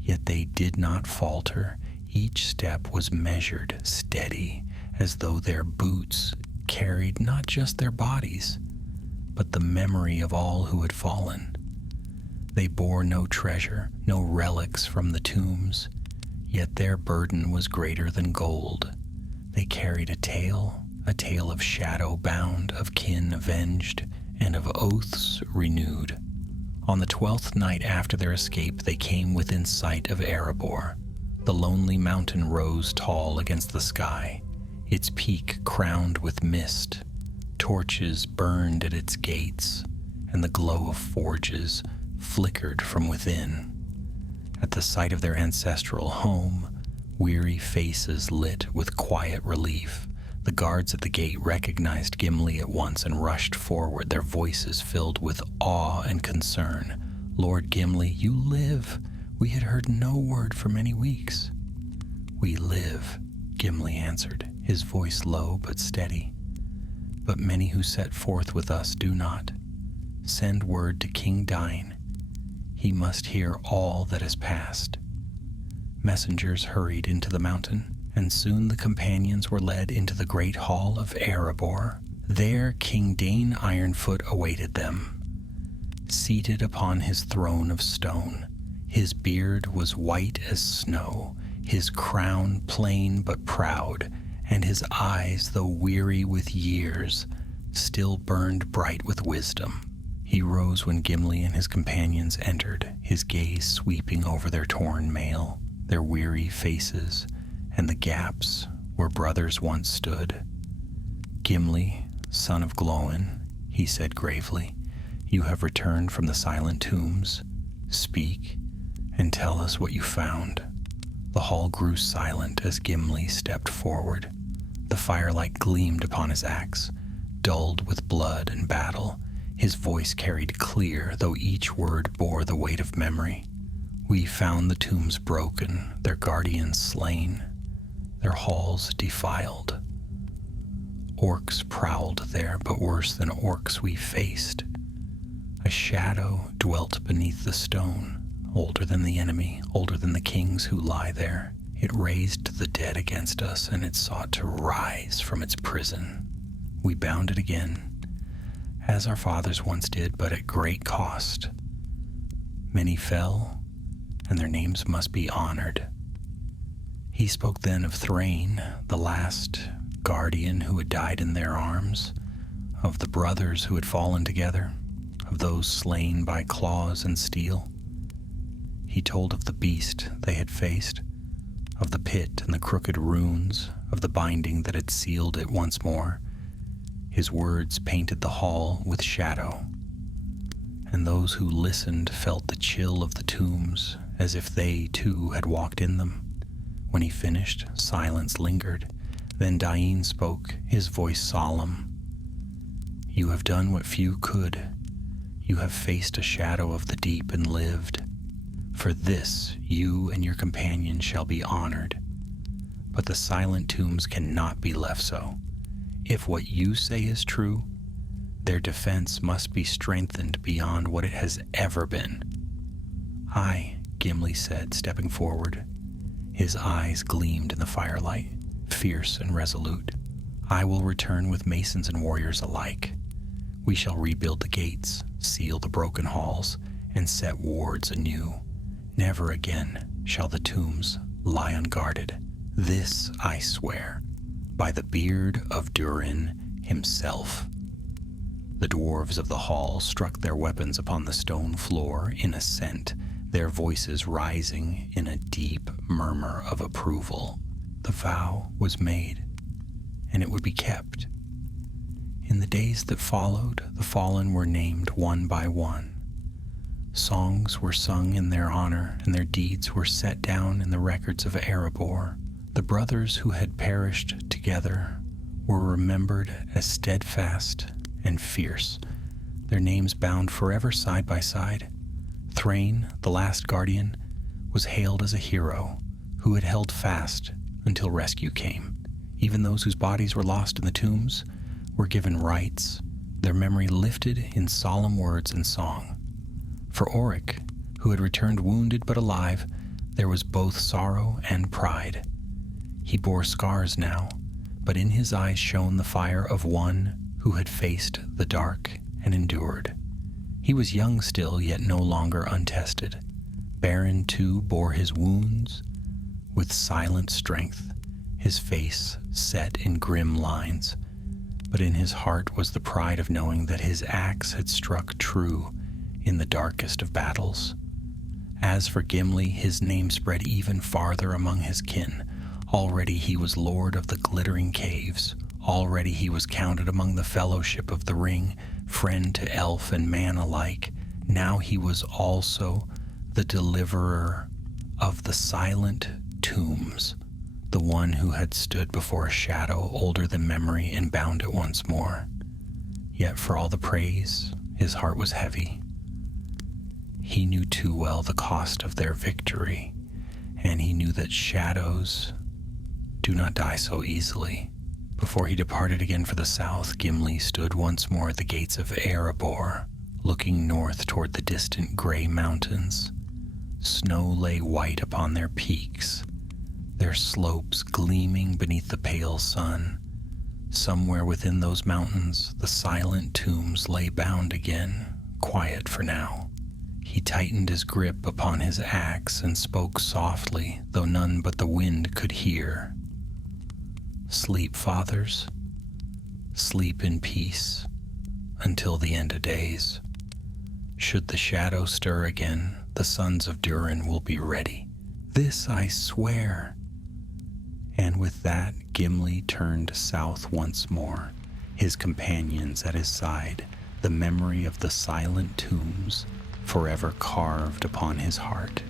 Yet they did not falter. Each step was measured, steady, as though their boots carried not just their bodies, but the memory of all who had fallen. They bore no treasure, no relics from the tombs, yet their burden was greater than gold. They carried a tale of shadow bound, of kin avenged, and of oaths renewed. On the 12th night after their escape, they came within sight of Erebor. The lonely mountain rose tall against the sky, its peak crowned with mist. Torches burned at its gates, and the glow of forges flickered from within. At the sight of their ancestral home, weary faces lit with quiet relief. The guards at the gate recognized Gimli at once and rushed forward, their voices filled with awe and concern. "Lord Gimli, you live! We had heard no word for many weeks." "We live," Gimli answered, his voice low but steady. "But many who set forth with us do not. Send word to King Dain. He must hear all that has passed." Messengers hurried into the mountain, and soon the companions were led into the great hall of Erebor. There King Dain Ironfoot awaited them, seated upon his throne of stone. His beard was white as snow, his crown plain but proud, and his eyes, though weary with years, still burned bright with wisdom. He rose when Gimli and his companions entered, his gaze sweeping over their torn mail, their weary faces, and the gaps where brothers once stood. "Gimli, son of Glóin," he said gravely, "you have returned from the silent tombs. Speak, and tell us what you found." The hall grew silent as Gimli stepped forward. The firelight gleamed upon his axe, dulled with blood and battle. His voice carried clear, though each word bore the weight of memory. "We found the tombs broken, their guardians slain, their halls defiled. Orcs prowled there, but worse than orcs we faced. A shadow dwelt beneath the stone, older than the enemy, older than the kings who lie there. It raised the dead against us, and it sought to rise from its prison. We bound it again, as our fathers once did, but at great cost. Many fell, and their names must be honored." He spoke then of Thrain, the last guardian who had died in their arms, of the brothers who had fallen together, of those slain by claws and steel. He told of the beast they had faced, of the pit and the crooked runes, of the binding that had sealed it once more. His words painted the hall with shadow, and those who listened felt the chill of the tombs, as if they too had walked in them. When he finished, silence lingered. Then Dain spoke, his voice solemn. "You have done what few could. You have faced a shadow of the deep and lived. For this, you and your companion shall be honored. But the silent tombs cannot be left so. If what you say is true, their defense must be strengthened beyond what it has ever been." "Aye," Gimli said, stepping forward. His eyes gleamed in the firelight, fierce and resolute. "I will return with masons and warriors alike. We shall rebuild the gates, seal the broken halls, and set wards anew. Never again shall the tombs lie unguarded. This I swear, by the beard of Durin himself." The dwarves of the hall struck their weapons upon the stone floor in assent, their voices rising in a deep murmur of approval. The vow was made, and it would be kept. In the days that followed, the fallen were named one by one. Songs were sung in their honor, and their deeds were set down in the records of Erebor. The brothers who had perished together were remembered as steadfast and fierce, their names bound forever side by side. Thrain, the last guardian, was hailed as a hero who had held fast until rescue came. Even those whose bodies were lost in the tombs were given rights, their memory lifted in solemn words and song. For Oric, who had returned wounded but alive, there was both sorrow and pride. He bore scars now, but in his eyes shone the fire of one who had faced the dark and endured. He was young still, yet no longer untested. Beren, too, bore his wounds with silent strength, his face set in grim lines. But in his heart was the pride of knowing that his axe had struck true in the darkest of battles. As for Gimli, his name spread even farther among his kin. Already he was lord of the glittering caves. Already he was counted among the fellowship of the ring, friend to elf and man alike. Now he was also the deliverer of the silent tombs, the one who had stood before a shadow older than memory and bound it once more. Yet for all the praise, his heart was heavy. He knew too well the cost of their victory, and he knew that shadows do not die so easily. Before he departed again for the south, Gimli stood once more at the gates of Erebor, looking north toward the distant gray mountains. Snow lay white upon their peaks, their slopes gleaming beneath the pale sun. Somewhere within those mountains, the silent tombs lay bound again, quiet for now. He tightened his grip upon his axe and spoke softly, though none but the wind could hear. "Sleep, fathers. Sleep in peace until the end of days. Should the shadow stir again, the sons of Durin will be ready. This I swear." And with that, Gimli turned south once more, his companions at his side, the memory of the silent tombs forever carved upon his heart.